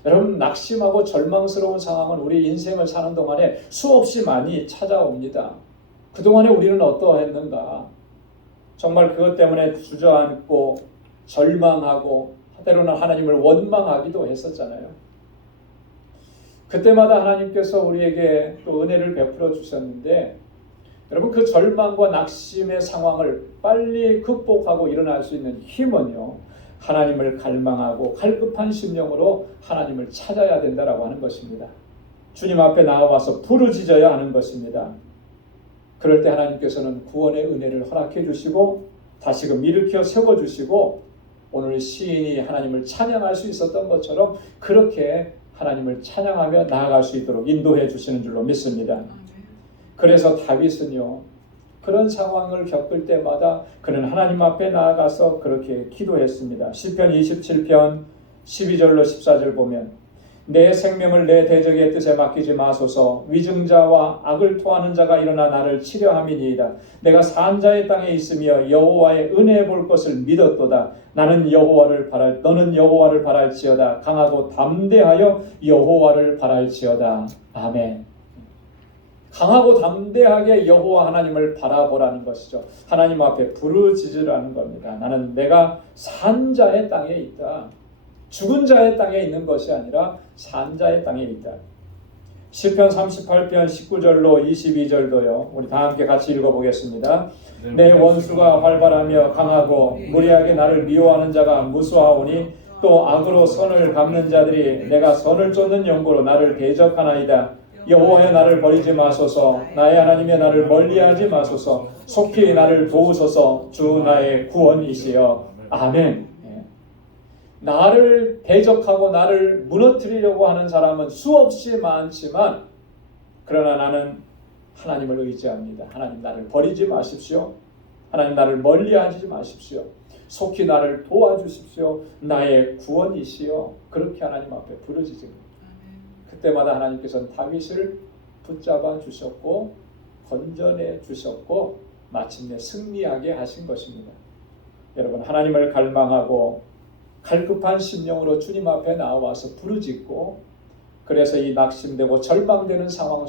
여러분, 낙심하고 절망스러운 상황은 우리 인생을 사는 동안에 수없이 많이 찾아옵니다. 그동안에 우리는 어떠했는가? 정말 그것 때문에 주저앉고 절망하고 때로는 하나님을 원망하기도 했었잖아요. 그때마다 하나님께서 우리에게 또 은혜를 베풀어 주셨는데 여러분, 그 절망과 낙심의 상황을 빨리 극복하고 일어날 수 있는 힘은요, 하나님을 갈망하고 갈급한 심령으로 하나님을 찾아야 된다라고 하는 것입니다. 주님 앞에 나와서 부르짖어야 하는 것입니다. 그럴 때 하나님께서는 구원의 은혜를 허락해 주시고 다시금 일으켜 세워주시고 오늘 시인이 하나님을 찬양할 수 있었던 것처럼 그렇게 하나님을 찬양하며 나아갈 수 있도록 인도해 주시는 줄로 믿습니다. 그래서 다윗은요, 그런 상황을 겪을 때마다 그는 하나님 앞에 나아가서 그렇게 기도했습니다. 시편 27편 12절로 14절 보면 내 생명을 내 대적의 뜻에 맡기지 마소서. 위증자와 악을 토하는 자가 일어나 나를 치려함이니이다. 내가 산자의 땅에 있으며 여호와의 은혜 볼 것을 믿었도다. 너는 여호와를 바랄지어다. 강하고 담대하여 여호와를 바랄지어다. 아멘. 강하고 담대하게 여호와 하나님을 바라보라는 것이죠. 하나님 앞에 부르짖으라는 겁니다. 나는 내가 산자의 땅에 있다. 죽은 자의 땅에 있는 것이 아니라 산자의 땅에 있다. 시편 38편 19절로 22절도요. 우리 다 함께 같이 읽어보겠습니다. 내 원수가 활발하며 강하고 무리하게 나를 미워하는 자가 무수하오니 또 악으로 선을 갚는 자들이 내가 선을 쫓는 연고로 나를 대적하나이다. 여호와여 나를 버리지 마소서. 나의 하나님여 나를 멀리하지 마소서. 속히 나를 도우소서. 주 나의 구원이시여. 아멘. 나를 대적하고 나를 무너뜨리려고 하는 사람은 수없이 많지만 그러나 나는 하나님을 의지합니다. 하나님 나를 버리지 마십시오. 하나님 나를 멀리하지 마십시오. 속히 나를 도와주십시오. 나의 구원이시여. 그렇게 하나님 앞에 부르짖습니다. 그때마다 하나님께서는 다윗을 붙잡아 주셨고 건져내 주셨고 마침내 승리하게 하신 것입니다. 여러분, 하나님을 갈망하고 갈급한 심령으로 주님 앞에 나와서 부르짖고 그래서 이 낙심되고 절망되는 상황을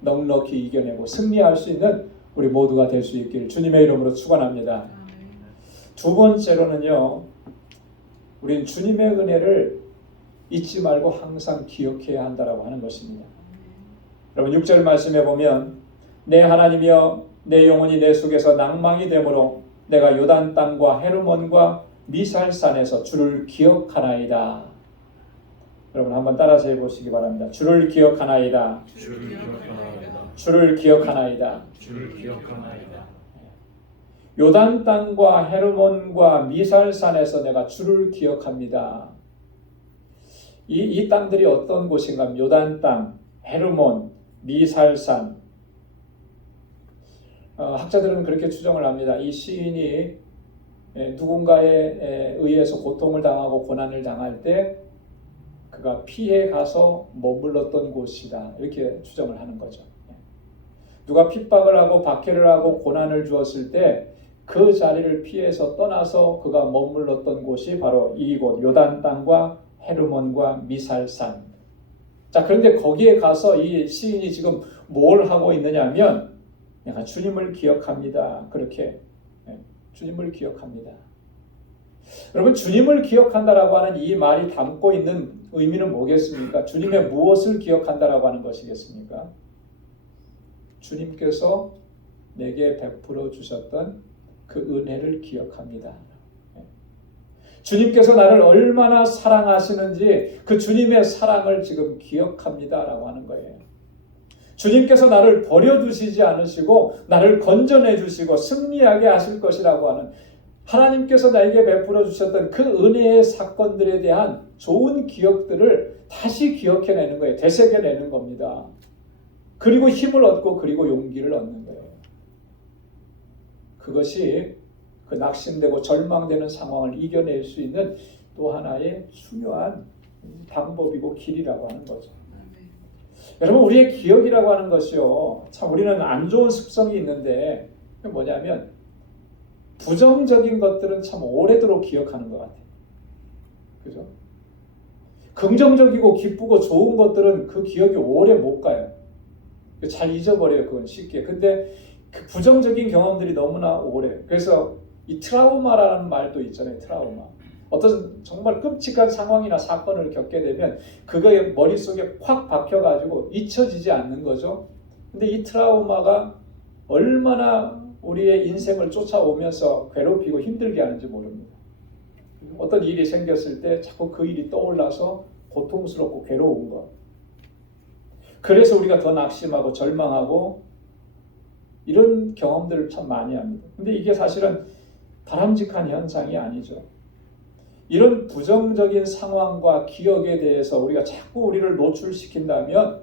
넉넉히 이겨내고 승리할 수 있는 우리 모두가 될 수 있기를 주님의 이름으로 축원합니다. 두 번째로는요, 우린 주님의 은혜를 잊지 말고 항상 기억해야 한다라고 하는 것입니다. 여러분 6절 말씀에 보면 내 하나님이여 내 영혼이 내 속에서 낭망이 되므로 내가 요단 땅과 헤르몬과 미살산에서 주를 기억하나이다. 여러분 한번 따라서 해보시기 바랍니다. 주를 기억하나이다. 주를 기억하나이다. 주를 기억하나이다. 주를 기억하나이다. 요단 땅과 헤르몬과 미살산에서 내가 주를 기억합니다. 이 땅들이 어떤 곳인가? 요단 땅, 헤르몬, 미살산. 학자들은 그렇게 추정을 합니다. 이 시인이 누군가에 의해서 고통을 당하고 고난을 당할 때 그가 피해 가서 머물렀던 곳이다. 이렇게 추정을 하는 거죠. 누가 핍박을 하고 박해를 하고 고난을 주었을 때 그 자리를 피해서 떠나서 그가 머물렀던 곳이 바로 이곳 요단 땅과 헤르몬과 미살산. 자, 그런데 거기에 가서 이 시인이 지금 뭘 하고 있느냐면 내가 주님을 기억합니다. 그렇게 주님을 기억합니다. 여러분, 주님을 기억한다라고 하는 이 말이 담고 있는 의미는 뭐겠습니까? 주님의 무엇을 기억한다라고 하는 것이겠습니까? 주님께서 내게 베풀어 주셨던 그 은혜를 기억합니다. 주님께서 나를 얼마나 사랑하시는지 그 주님의 사랑을 지금 기억합니다라고 하는 거예요. 주님께서 나를 버려두시지 않으시고 나를 건져내 주시고 승리하게 하실 것이라고 하는, 하나님께서 나에게 베풀어 주셨던 그 은혜의 사건들에 대한 좋은 기억들을 다시 기억해내는 거예요. 되새겨내는 겁니다. 그리고 힘을 얻고 그리고 용기를 얻는 거예요. 그것이 그 낙심되고 절망되는 상황을 이겨낼 수 있는 또 하나의 중요한 방법이고 길이라고 하는 거죠. 여러분, 우리의 기억이라고 하는 것이요, 참 우리는 안 좋은 습성이 있는데 뭐냐면 부정적인 것들은 참 오래도록 기억하는 것 같아요. 그죠? 긍정적이고 기쁘고 좋은 것들은 그 기억이 오래 못 가요. 잘 잊어버려요. 그건 쉽게. 근데 그 부정적인 경험들이 너무나 오래. 그래서 이 트라우마라는 말도 있잖아요. 트라우마. 어떤 정말 끔찍한 상황이나 사건을 겪게 되면 그거에 머릿속에 확 박혀가지고 잊혀지지 않는 거죠. 근데 이 트라우마가 얼마나 우리의 인생을 쫓아오면서 괴롭히고 힘들게 하는지 모릅니다. 어떤 일이 생겼을 때 자꾸 그 일이 떠올라서 고통스럽고 괴로운 것. 그래서 우리가 더 낙심하고 절망하고 이런 경험들을 참 많이 합니다. 근데 이게 사실은 바람직한 현상이 아니죠. 이런 부정적인 상황과 기억에 대해서 우리가 자꾸 우리를 노출시킨다면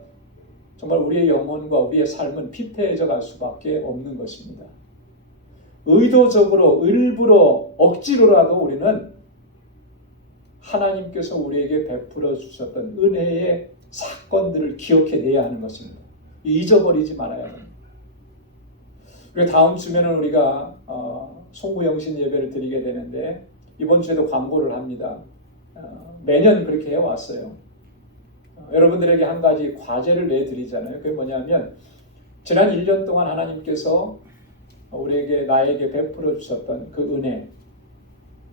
정말 우리의 영혼과 우리의 삶은 피폐해져 갈 수밖에 없는 것입니다. 의도적으로 일부러 억지로라도 우리는 하나님께서 우리에게 베풀어 주셨던 은혜의 사건들을 기억해내야 하는 것입니다. 잊어버리지 말아야 합니다. 그리고 다음 주면은 우리가 송구영신 예배를 드리게 되는데 이번 주에도 광고를 합니다. 매년 그렇게 해왔어요. 여러분들에게 한 가지 과제를 내드리잖아요. 그게 뭐냐면 지난 1년 동안 하나님께서 나에게 베풀어 주셨던 그 은혜,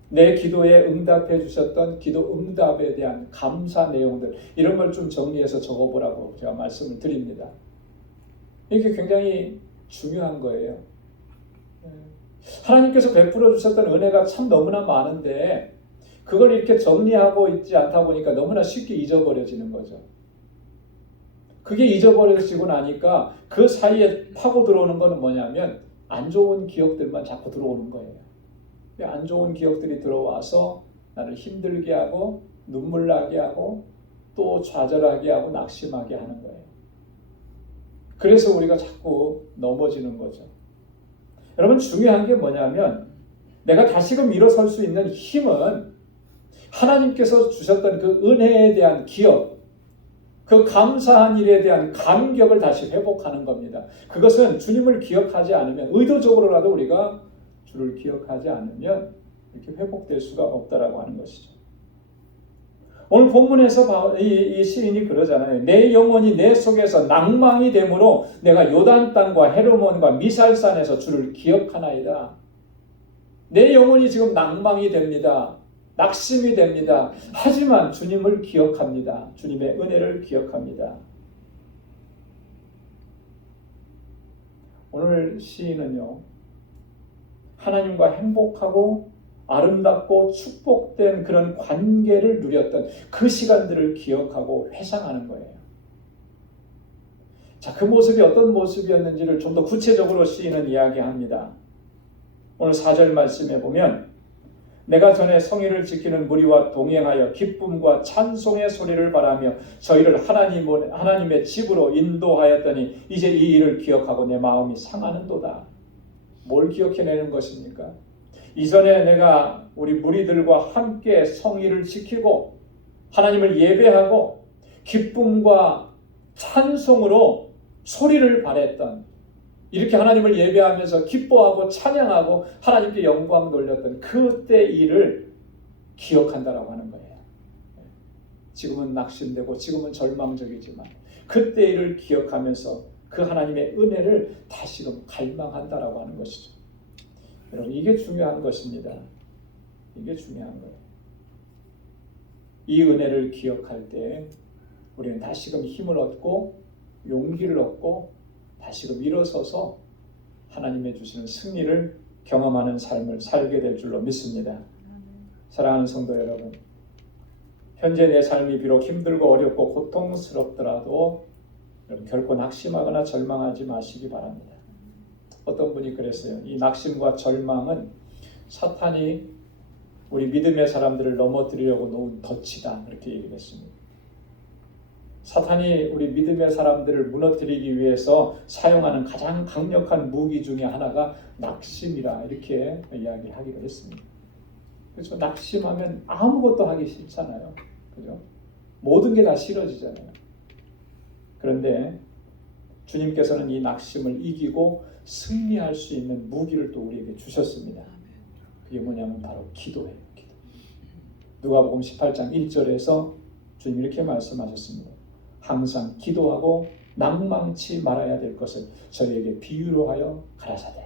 내 기도에 응답해 주셨던 기도 응답에 대한 감사 내용들, 이런 걸 좀 정리해서 적어보라고 제가 말씀을 드립니다. 이게 굉장히 중요한 거예요. 하나님께서 베풀어 주셨던 은혜가 참 너무나 많은데 그걸 이렇게 정리하고 있지 않다 보니까 너무나 쉽게 잊어버려지는 거죠. 그게 잊어버려지고 나니까 그 사이에 파고 들어오는 거는 뭐냐면 안 좋은 기억들만 자꾸 들어오는 거예요. 안 좋은 기억들이 들어와서 나를 힘들게 하고 눈물 나게 하고 또 좌절하게 하고 낙심하게 하는 거예요. 그래서 우리가 자꾸 넘어지는 거죠. 여러분, 중요한 게 뭐냐면 내가 다시금 일어설 수 있는 힘은 하나님께서 주셨던 그 은혜에 대한 기억, 그 감사한 일에 대한 감격을 다시 회복하는 겁니다. 그것은 주님을 기억하지 않으면, 의도적으로라도 우리가 주를 기억하지 않으면 이렇게 회복될 수가 없다라고 하는 것이죠. 오늘 본문에서 이 시인이 그러잖아요. 내 영혼이 내 속에서 낭망이 되므로 내가 요단 땅과 헤르몬과 미살산에서 주를 기억하나이다. 내 영혼이 지금 낭망이 됩니다. 낙심이 됩니다. 하지만 주님을 기억합니다. 주님의 은혜를 기억합니다. 오늘 시인은요, 하나님과 행복하고 아름답고 축복된 그런 관계를 누렸던 그 시간들을 기억하고 회상하는 거예요. 자, 그 모습이 어떤 모습이었는지를 좀 더 구체적으로 시인은 이야기합니다. 오늘 4절 말씀에 보면 내가 전에 성의를 지키는 무리와 동행하여 기쁨과 찬송의 소리를 바라며 저희를 하나님의 집으로 인도하였더니 이제 이 일을 기억하고 내 마음이 상하는도다. 뭘 기억해내는 것입니까? 이전에 내가 우리 무리들과 함께 성의를 지키고 하나님을 예배하고 기쁨과 찬송으로 소리를 발했던, 이렇게 하나님을 예배하면서 기뻐하고 찬양하고 하나님께 영광 돌렸던 그때 일을 기억한다라고 하는 거예요. 지금은 낙심되고 지금은 절망적이지만 그때 일을 기억하면서 그 하나님의 은혜를 다시금 갈망한다라고 하는 것이죠. 여러분, 이게 중요한 것입니다. 이게 중요한 거예요. 이 은혜를 기억할 때 우리는 다시금 힘을 얻고 용기를 얻고 다시금 일어서서 하나님의 주시는 승리를 경험하는 삶을 살게 될 줄로 믿습니다. 사랑하는 성도 여러분, 현재 내 삶이 비록 힘들고 어렵고 고통스럽더라도 결코 낙심하거나 절망하지 마시기 바랍니다. 어떤 분이 그랬어요. 이 낙심과 절망은 사탄이 우리 믿음의 사람들을 넘어뜨리려고 놓은 덫이다, 그렇게 얘기했습니다. 사탄이 우리 믿음의 사람들을 무너뜨리기 위해서 사용하는 가장 강력한 무기 중에 하나가 낙심이라, 이렇게 이야기하기로 했습니다. 그렇죠? 낙심하면 아무것도 하기 싫잖아요. 그죠? 모든 게 다 싫어지잖아요. 그런데 주님께서는 이 낙심을 이기고 승리할 수 있는 무기를 또 우리에게 주셨습니다. 그게 뭐냐면 바로 기도예요. 기도. 누가복음 18장 1절에서 주님 이렇게 말씀하셨습니다. 항상 기도하고 낭망치 말아야 될 것을 저희에게 비유로 하여 가라사대.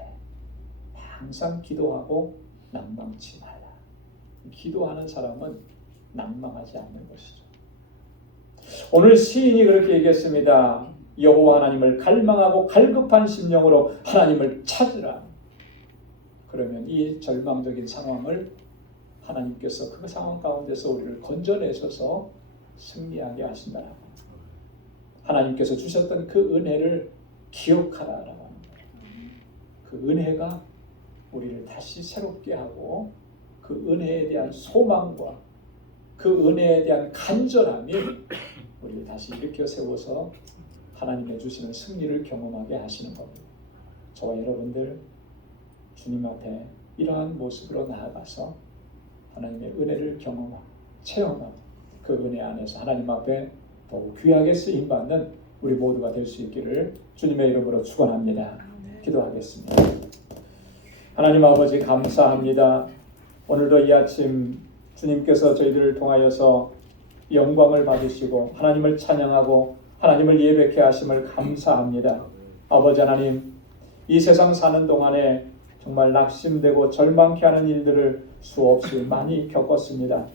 항상 기도하고 낭망치 말라. 기도하는 사람은 낭망하지 않는 것이죠. 오늘 시인이 그렇게 얘기했습니다. 여호와 하나님을 갈망하고 갈급한 심령으로 하나님을 찾으라. 그러면 이 절망적인 상황을 하나님께서 그 상황 가운데서 우리를 건져내셔서 승리하게 하신다라고. 하나님께서 주셨던 그 은혜를 기억하라라고 하는 거예요. 그 은혜가 우리를 다시 새롭게 하고 그 은혜에 대한 소망과 그 은혜에 대한 간절함이 우리를 다시 일으켜 세워서 하나님의 주시는 승리를 경험하게 하시는 겁니다. 저와 여러분들 주님 앞에 이러한 모습으로 나아가서 하나님의 은혜를 경험하고 체험하고 그 은혜 안에서 하나님 앞에 더욱 귀하게 쓰임받는 우리 모두가 될 수 있기를 주님의 이름으로 축원합니다. 기도하겠습니다. 하나님 아버지, 감사합니다. 오늘도 이 아침 주님께서 저희들을 통하여서 영광을 받으시고 하나님을 찬양하고 하나님을 예배케 하심을 감사합니다. 아버지 하나님, 이 세상 사는 동안에 정말 낙심되고 절망케 하는 일들을 수없이 많이 겪었습니다.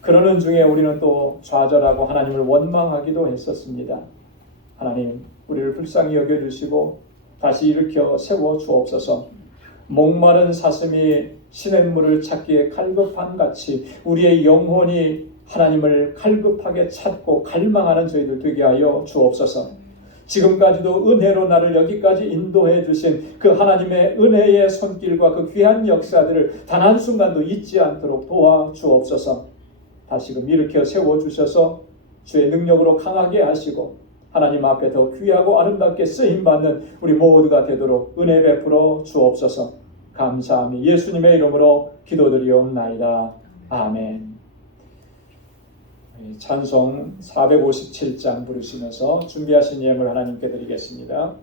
그러는 중에 우리는 또 좌절하고 하나님을 원망하기도 했었습니다. 하나님, 우리를 불쌍히 여겨주시고 다시 일으켜 세워 주옵소서. 목마른 사슴이 시냇물을 찾기에 갈급한 같이 우리의 영혼이 하나님을 갈급하게 찾고 갈망하는 저희들 되게 하여 주옵소서. 지금까지도 은혜로 나를 여기까지 인도해 주신 그 하나님의 은혜의 손길과 그 귀한 역사들을 단 한순간도 잊지 않도록 도와 주옵소서. 다시금 일으켜 세워주셔서 주의 능력으로 강하게 하시고 하나님 앞에 더 귀하고 아름답게 쓰임받는 우리 모두가 되도록 은혜 베풀어 주옵소서. 감사함이 예수님의 이름으로 기도드리옵나이다. 아멘. 찬송 457장 부르시면서 준비하신 예물 하나님께 드리겠습니다.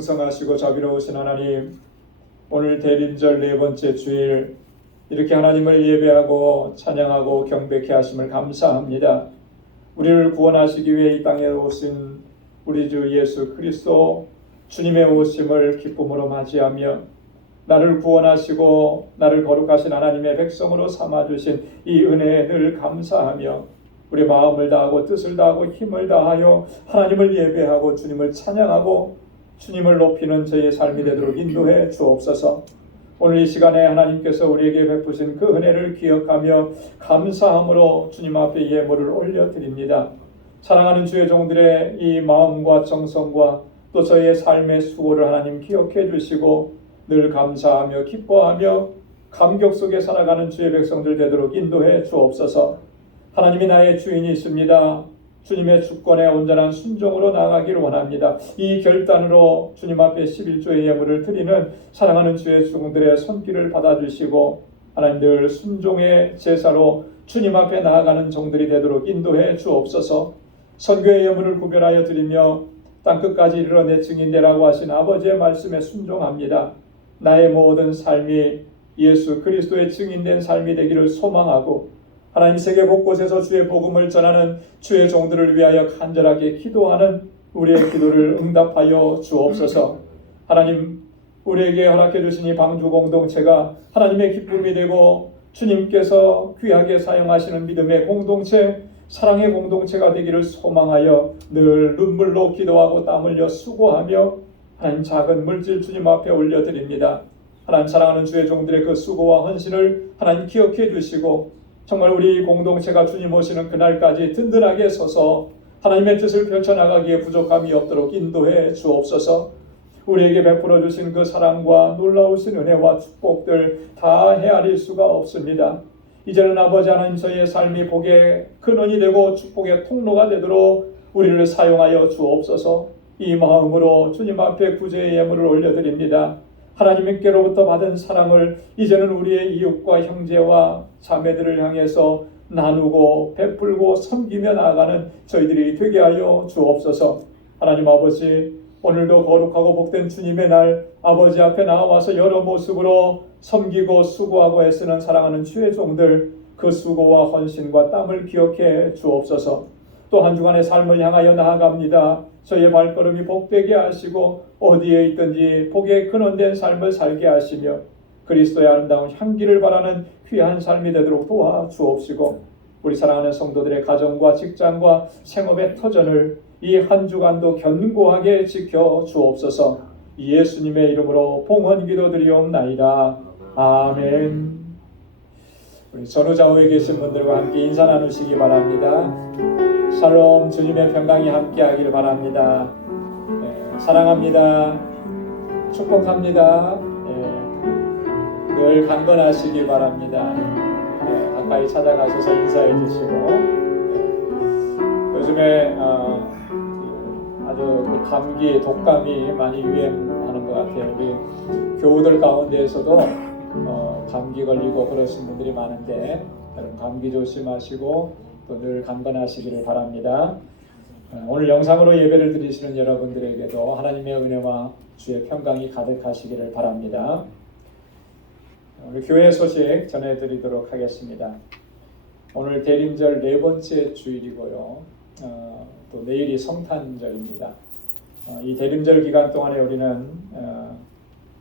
풍성하시고 자비로우신 하나님, 오늘 대림절 네 번째 주일 이렇게 하나님을 예배하고 찬양하고 경배케 하심을 감사합니다. 우리를 구원하시기 위해 이 땅에 오신 우리 주 예수 그리스도 주님의 오심을 기쁨으로 맞이하며 나를 구원하시고 나를 거룩하신 하나님의 백성으로 삼아주신 이 은혜에 늘 감사하며 우리 마음을 다하고 뜻을 다하고 힘을 다하여 하나님을 예배하고 주님을 찬양하고 주님을 높이는 저희의 삶이 되도록 인도해 주옵소서. 오늘 이 시간에 하나님께서 우리에게 베푸신 그 은혜를 기억하며 감사함으로 주님 앞에 예물을 올려드립니다. 사랑하는 주의 종들의 이 마음과 정성과 또 저희의 삶의 수고를 하나님 기억해 주시고 늘 감사하며 기뻐하며 감격 속에 살아가는 주의 백성들 되도록 인도해 주옵소서. 하나님이 나의 주인이십니다. 주님의 주권에 온전한 순종으로 나아가길 원합니다. 이 결단으로 주님 앞에 11조의 예물을 드리는 사랑하는 주의 종들의 손길을 받아주시고 하나님 늘 순종의 제사로 주님 앞에 나아가는 종들이 되도록 인도해 주옵소서. 선교의 예물을 구별하여 드리며 땅끝까지 이르러 내 증인되라고 하신 아버지의 말씀에 순종합니다. 나의 모든 삶이 예수 그리스도의 증인된 삶이 되기를 소망하고 하나님 세계 곳곳에서 주의 복음을 전하는 주의 종들을 위하여 간절하게 기도하는 우리의 기도를 응답하여 주옵소서. 하나님 우리에게 허락해 주신 이 방주 공동체가 하나님의 기쁨이 되고 주님께서 귀하게 사용하시는 믿음의 공동체, 사랑의 공동체가 되기를 소망하여 늘 눈물로 기도하고 땀 흘려 수고하며 하나님 작은 물질 주님 앞에 올려드립니다. 하나님 사랑하는 주의 종들의 그 수고와 헌신을 하나님 기억해 주시고 정말 우리 공동체가 주님 오시는 그날까지 든든하게 서서 하나님의 뜻을 펼쳐나가기에 부족함이 없도록 인도해 주옵소서. 우리에게 베풀어 주신 그 사랑과 놀라우신 은혜와 축복들 다 헤아릴 수가 없습니다. 이제는 아버지 하나님 저희의 삶이 복의 근원이 되고 축복의 통로가 되도록 우리를 사용하여 주옵소서. 이 마음으로 주님 앞에 구제의 예물을 올려드립니다. 하나님께로부터 받은 사랑을 이제는 우리의 이웃과 형제와 자매들을 향해서 나누고 베풀고 섬기며 나아가는 저희들이 되게 하여 주옵소서. 하나님 아버지 오늘도 거룩하고 복된 주님의 날 아버지 앞에 나와서 여러 모습으로 섬기고 수고하고 애쓰는 사랑하는 주의 종들 그 수고와 헌신과 땀을 기억해 주옵소서. 또 한 주간의 삶을 향하여 나아갑니다. 저희의 발걸음이 복되게 하시고 어디에 있든지 복의 근원된 삶을 살게 하시며 그리스도의 아름다운 향기를 바라는 귀한 삶이 되도록 도와주옵시고 우리 사랑하는 성도들의 가정과 직장과 생업의 터전을 이 한 주간도 견고하게 지켜 주옵소서. 예수님의 이름으로 봉헌 기도드리옵나이다. 아멘. 우리 전후좌우에 계신 분들과 함께 인사 나누시기 바랍니다. 샬롬 주님의 평강이 함께하기를 바랍니다. 사랑합니다. 축복합니다. 늘 강건하시기 바랍니다. 가까이 찾아가셔서 인사해 주시고 요즘에 아주 그 감기, 독감이 많이 유행하는 것 같아요. 우리 교우들 가운데에서도 감기 걸리고 그러신 분들이 많은데 여러분 감기 조심하시고 또 늘 강건하시기를 바랍니다. 오늘 영상으로 예배를 드리시는 여러분들에게도 하나님의 은혜와 주의 평강이 가득하시기를 바랍니다. 우리 교회 소식 전해드리도록 하겠습니다. 오늘 대림절 네 번째 주일이고요. 또 내일이 성탄절입니다. 이 대림절 기간 동안에 우리는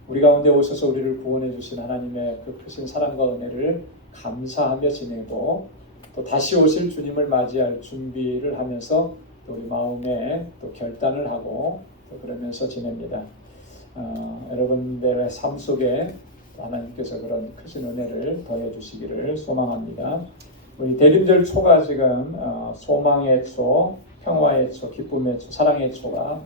우리 가운데 오셔서 우리를 구원해 주신 하나님의 그 크신 사랑과 은혜를 감사하며 지내고 또 다시 오실 주님을 맞이할 준비를 하면서 또 우리 마음에 또 결단을 하고 또 그러면서 지냅니다. 여러분들의 삶 속에 하나님께서 그런 크신 은혜를 더해 주시기를 소망합니다. 우리 대림절 초가 지금 소망의 초, 평화의 초, 기쁨의 초, 사랑의 초가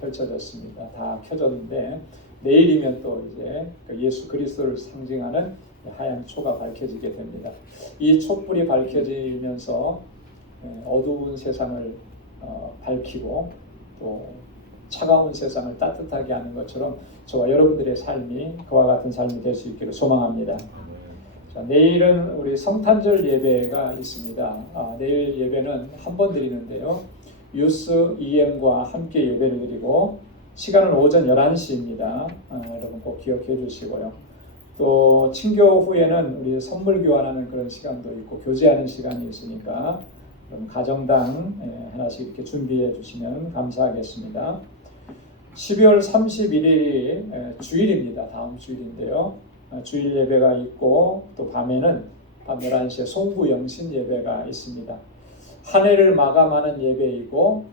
펼쳐졌습니다. 다 켜졌는데 내일이면 또 이제 예수 그리스도를 상징하는 하얀 초가 밝혀지게 됩니다. 이 촛불이 밝혀지면서 어두운 세상을 밝히고 또 차가운 세상을 따뜻하게 하는 것처럼 저와 여러분들의 삶이 그와 같은 삶이 될 수 있기를 소망합니다. 자, 내일은 우리 성탄절 예배가 있습니다. 내일 예배는 한 번 드리는데요. 유스 EM과 함께 예배를 드리고 시간은 오전 11시입니다. 여러분 꼭 기억해 주시고요. 또 친교 후에는 우리 선물 교환하는 그런 시간도 있고 교제하는 시간이 있으니까 그럼 가정당 하나씩 이렇게 준비해 주시면 감사하겠습니다. 12월 31일이 주일입니다. 다음 주일인데요. 주일 예배가 있고 또 밤에는 밤 11시에 송구 영신 예배가 있습니다. 한 해를 마감하는 예배이고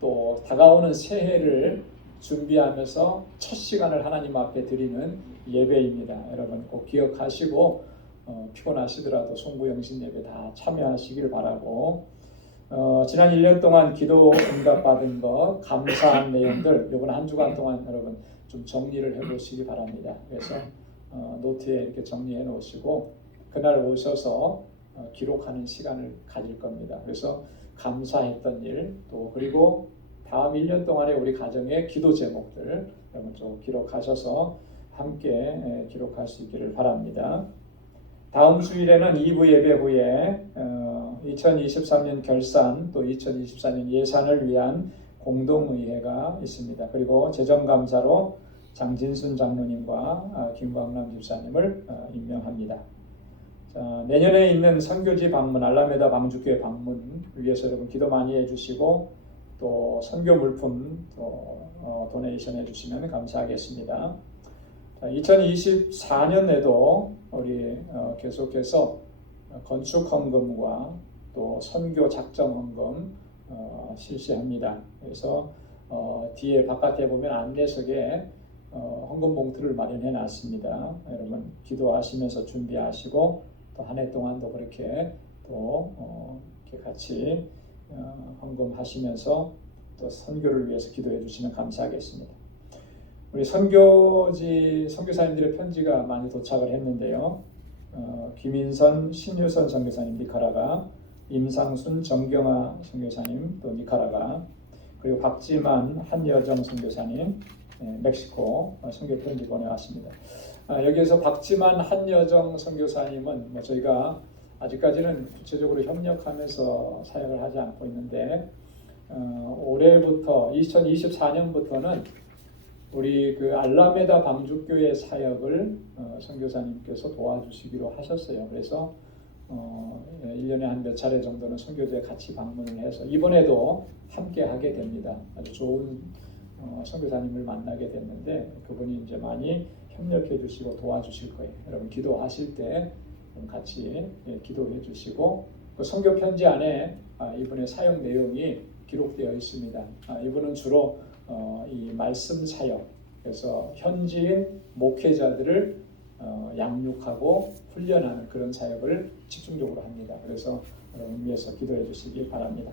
또 다가오는 새해를 준비하면서 첫 시간을 하나님 앞에 드리는 예배입니다. 여러분 꼭 기억하시고 피곤하시더라도 송구 영신 예배 다 참여하시길 바라고 지난 1년 동안 기도 응답 받은 것 감사한 내용들 이번 한 주간 동안 여러분 좀 정리를 해보시기 바랍니다. 그래서 노트에 이렇게 정리해 놓으시고 그날 오셔서 기록하는 시간을 가질 겁니다. 그래서 감사했던 일 또 그리고 다음 1년 동안의 우리 가정의 기도 제목들 여러분 좀 기록하셔서 함께 기록할 수 있기를 바랍니다. 다음 주일에는 2부 예배 후에 2023년 결산 또 2024년 예산을 위한 공동의회가 있습니다. 그리고 재정감사로 장진순 장로님과 김광남 집사님을 임명합니다. 자, 내년에 있는 선교지 방문, 알라메다 방주교회 방문 위해서 여러분 기도 많이 해주시고 또 선교 물품 또 도네이션 해주시면 감사하겠습니다. 2024년에도 우리 계속해서 건축 헌금과 또 선교 작정 헌금 실시합니다. 그래서 뒤에 바깥에 보면 안내석에 헌금 봉투를 마련해 놨습니다. 여러분 기도하시면서 준비하시고 또 한 해 동안도 그렇게 또 이렇게 같이 헌금하시면서 또 선교를 위해서 기도해 주시면 감사하겠습니다. 우리 선교사님들의 편지가 많이 도착을 했는데요. 김인선, 신유선 선교사님 니카라가, 임상순, 정경아 선교사님 또 니카라가, 그리고 박지만, 한여정 선교사님 멕시코 선교 편지 보내왔습니다. 여기에서 박지만, 한여정 선교사님은 저희가 아직까지는 구체적으로 협력하면서 사역을 하지 않고 있는데 올해부터 2024년부터는 우리 그 알라메다 방주교회 사역을 선교사님께서 도와주시기로 하셨어요. 그래서 1년에 한 몇 차례 정도는 선교지에 같이 방문을 해서 이번에도 함께 하게 됩니다. 아주 좋은 선교사님을 만나게 됐는데 그분이 이제 많이 협력해 주시고 도와주실 거예요. 여러분 기도하실 때 같이 기도해 주시고 그 선교 편지 안에 이분의 사역 내용이 기록되어 있습니다. 이분은 주로 이 말씀 사역, 그래서 현지인 목회자들을 양육하고 훈련하는 그런 사역을 집중적으로 합니다. 그래서 여러분 위해서 기도해 주시기 바랍니다.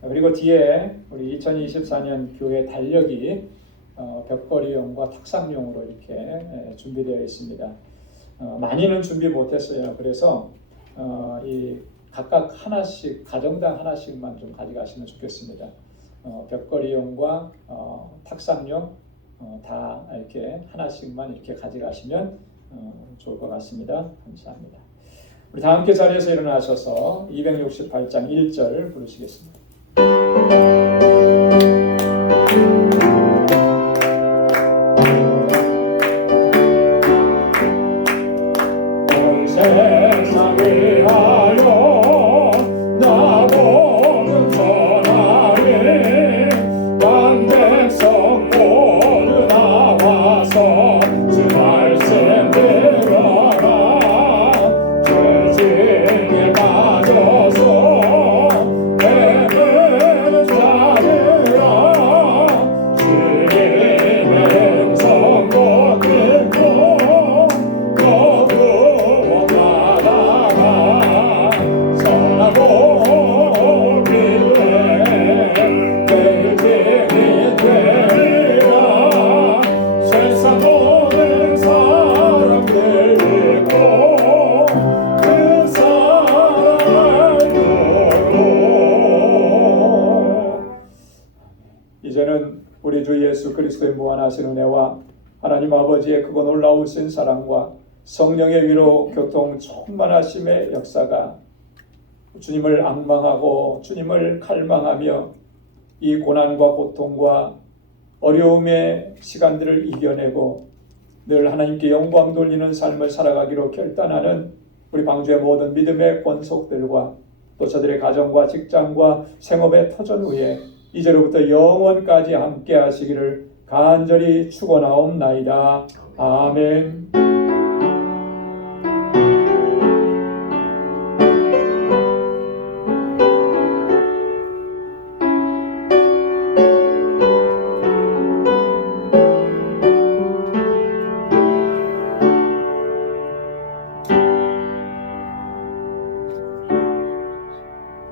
그리고 뒤에 우리 2024년 교회 달력이 벽걸이용과 탁상용으로 이렇게 준비되어 있습니다. 많이는 준비 못했어요. 그래서 이 각각 하나씩 가정당 하나씩만 좀 가져가시면 좋겠습니다. 벽걸이용과 탁상용 다 이렇게 하나씩만 이렇게 가져가시면 좋을 것 같습니다. 감사합니다. 우리 다 함께 자리에서 일어나셔서 268장 1절 부르시겠습니다. 온 세상 위하여 나보는 전하리 万백성 모두 나와서 주 말씀 들어라 죄짐에 빠져서 배부른 자들아 주님의 음성 못 듣고 거두어 따라가 선하고 기도해 내일 증인 되리라 세상 모든 사람들 믿고 그 사랑을 두고 이제는 우리 주 예수 그리스도의 무한하신 은혜와 하나님 아버지의 크고 놀라우신 사랑과 성령의 위로 교통 충만하심의 역사가 주님을 앙망하고 주님을 갈망하며 이 고난과 고통과 어려움의 시간들을 이겨내고 늘 하나님께 영광 돌리는 삶을 살아가기로 결단하는 우리 방주의 모든 믿음의 권속들과 또 저들의 가정과 직장과 생업의 터전 위에 이제로부터 영원까지 함께 하시기를 간절히 축원하옵나이다. 아멘.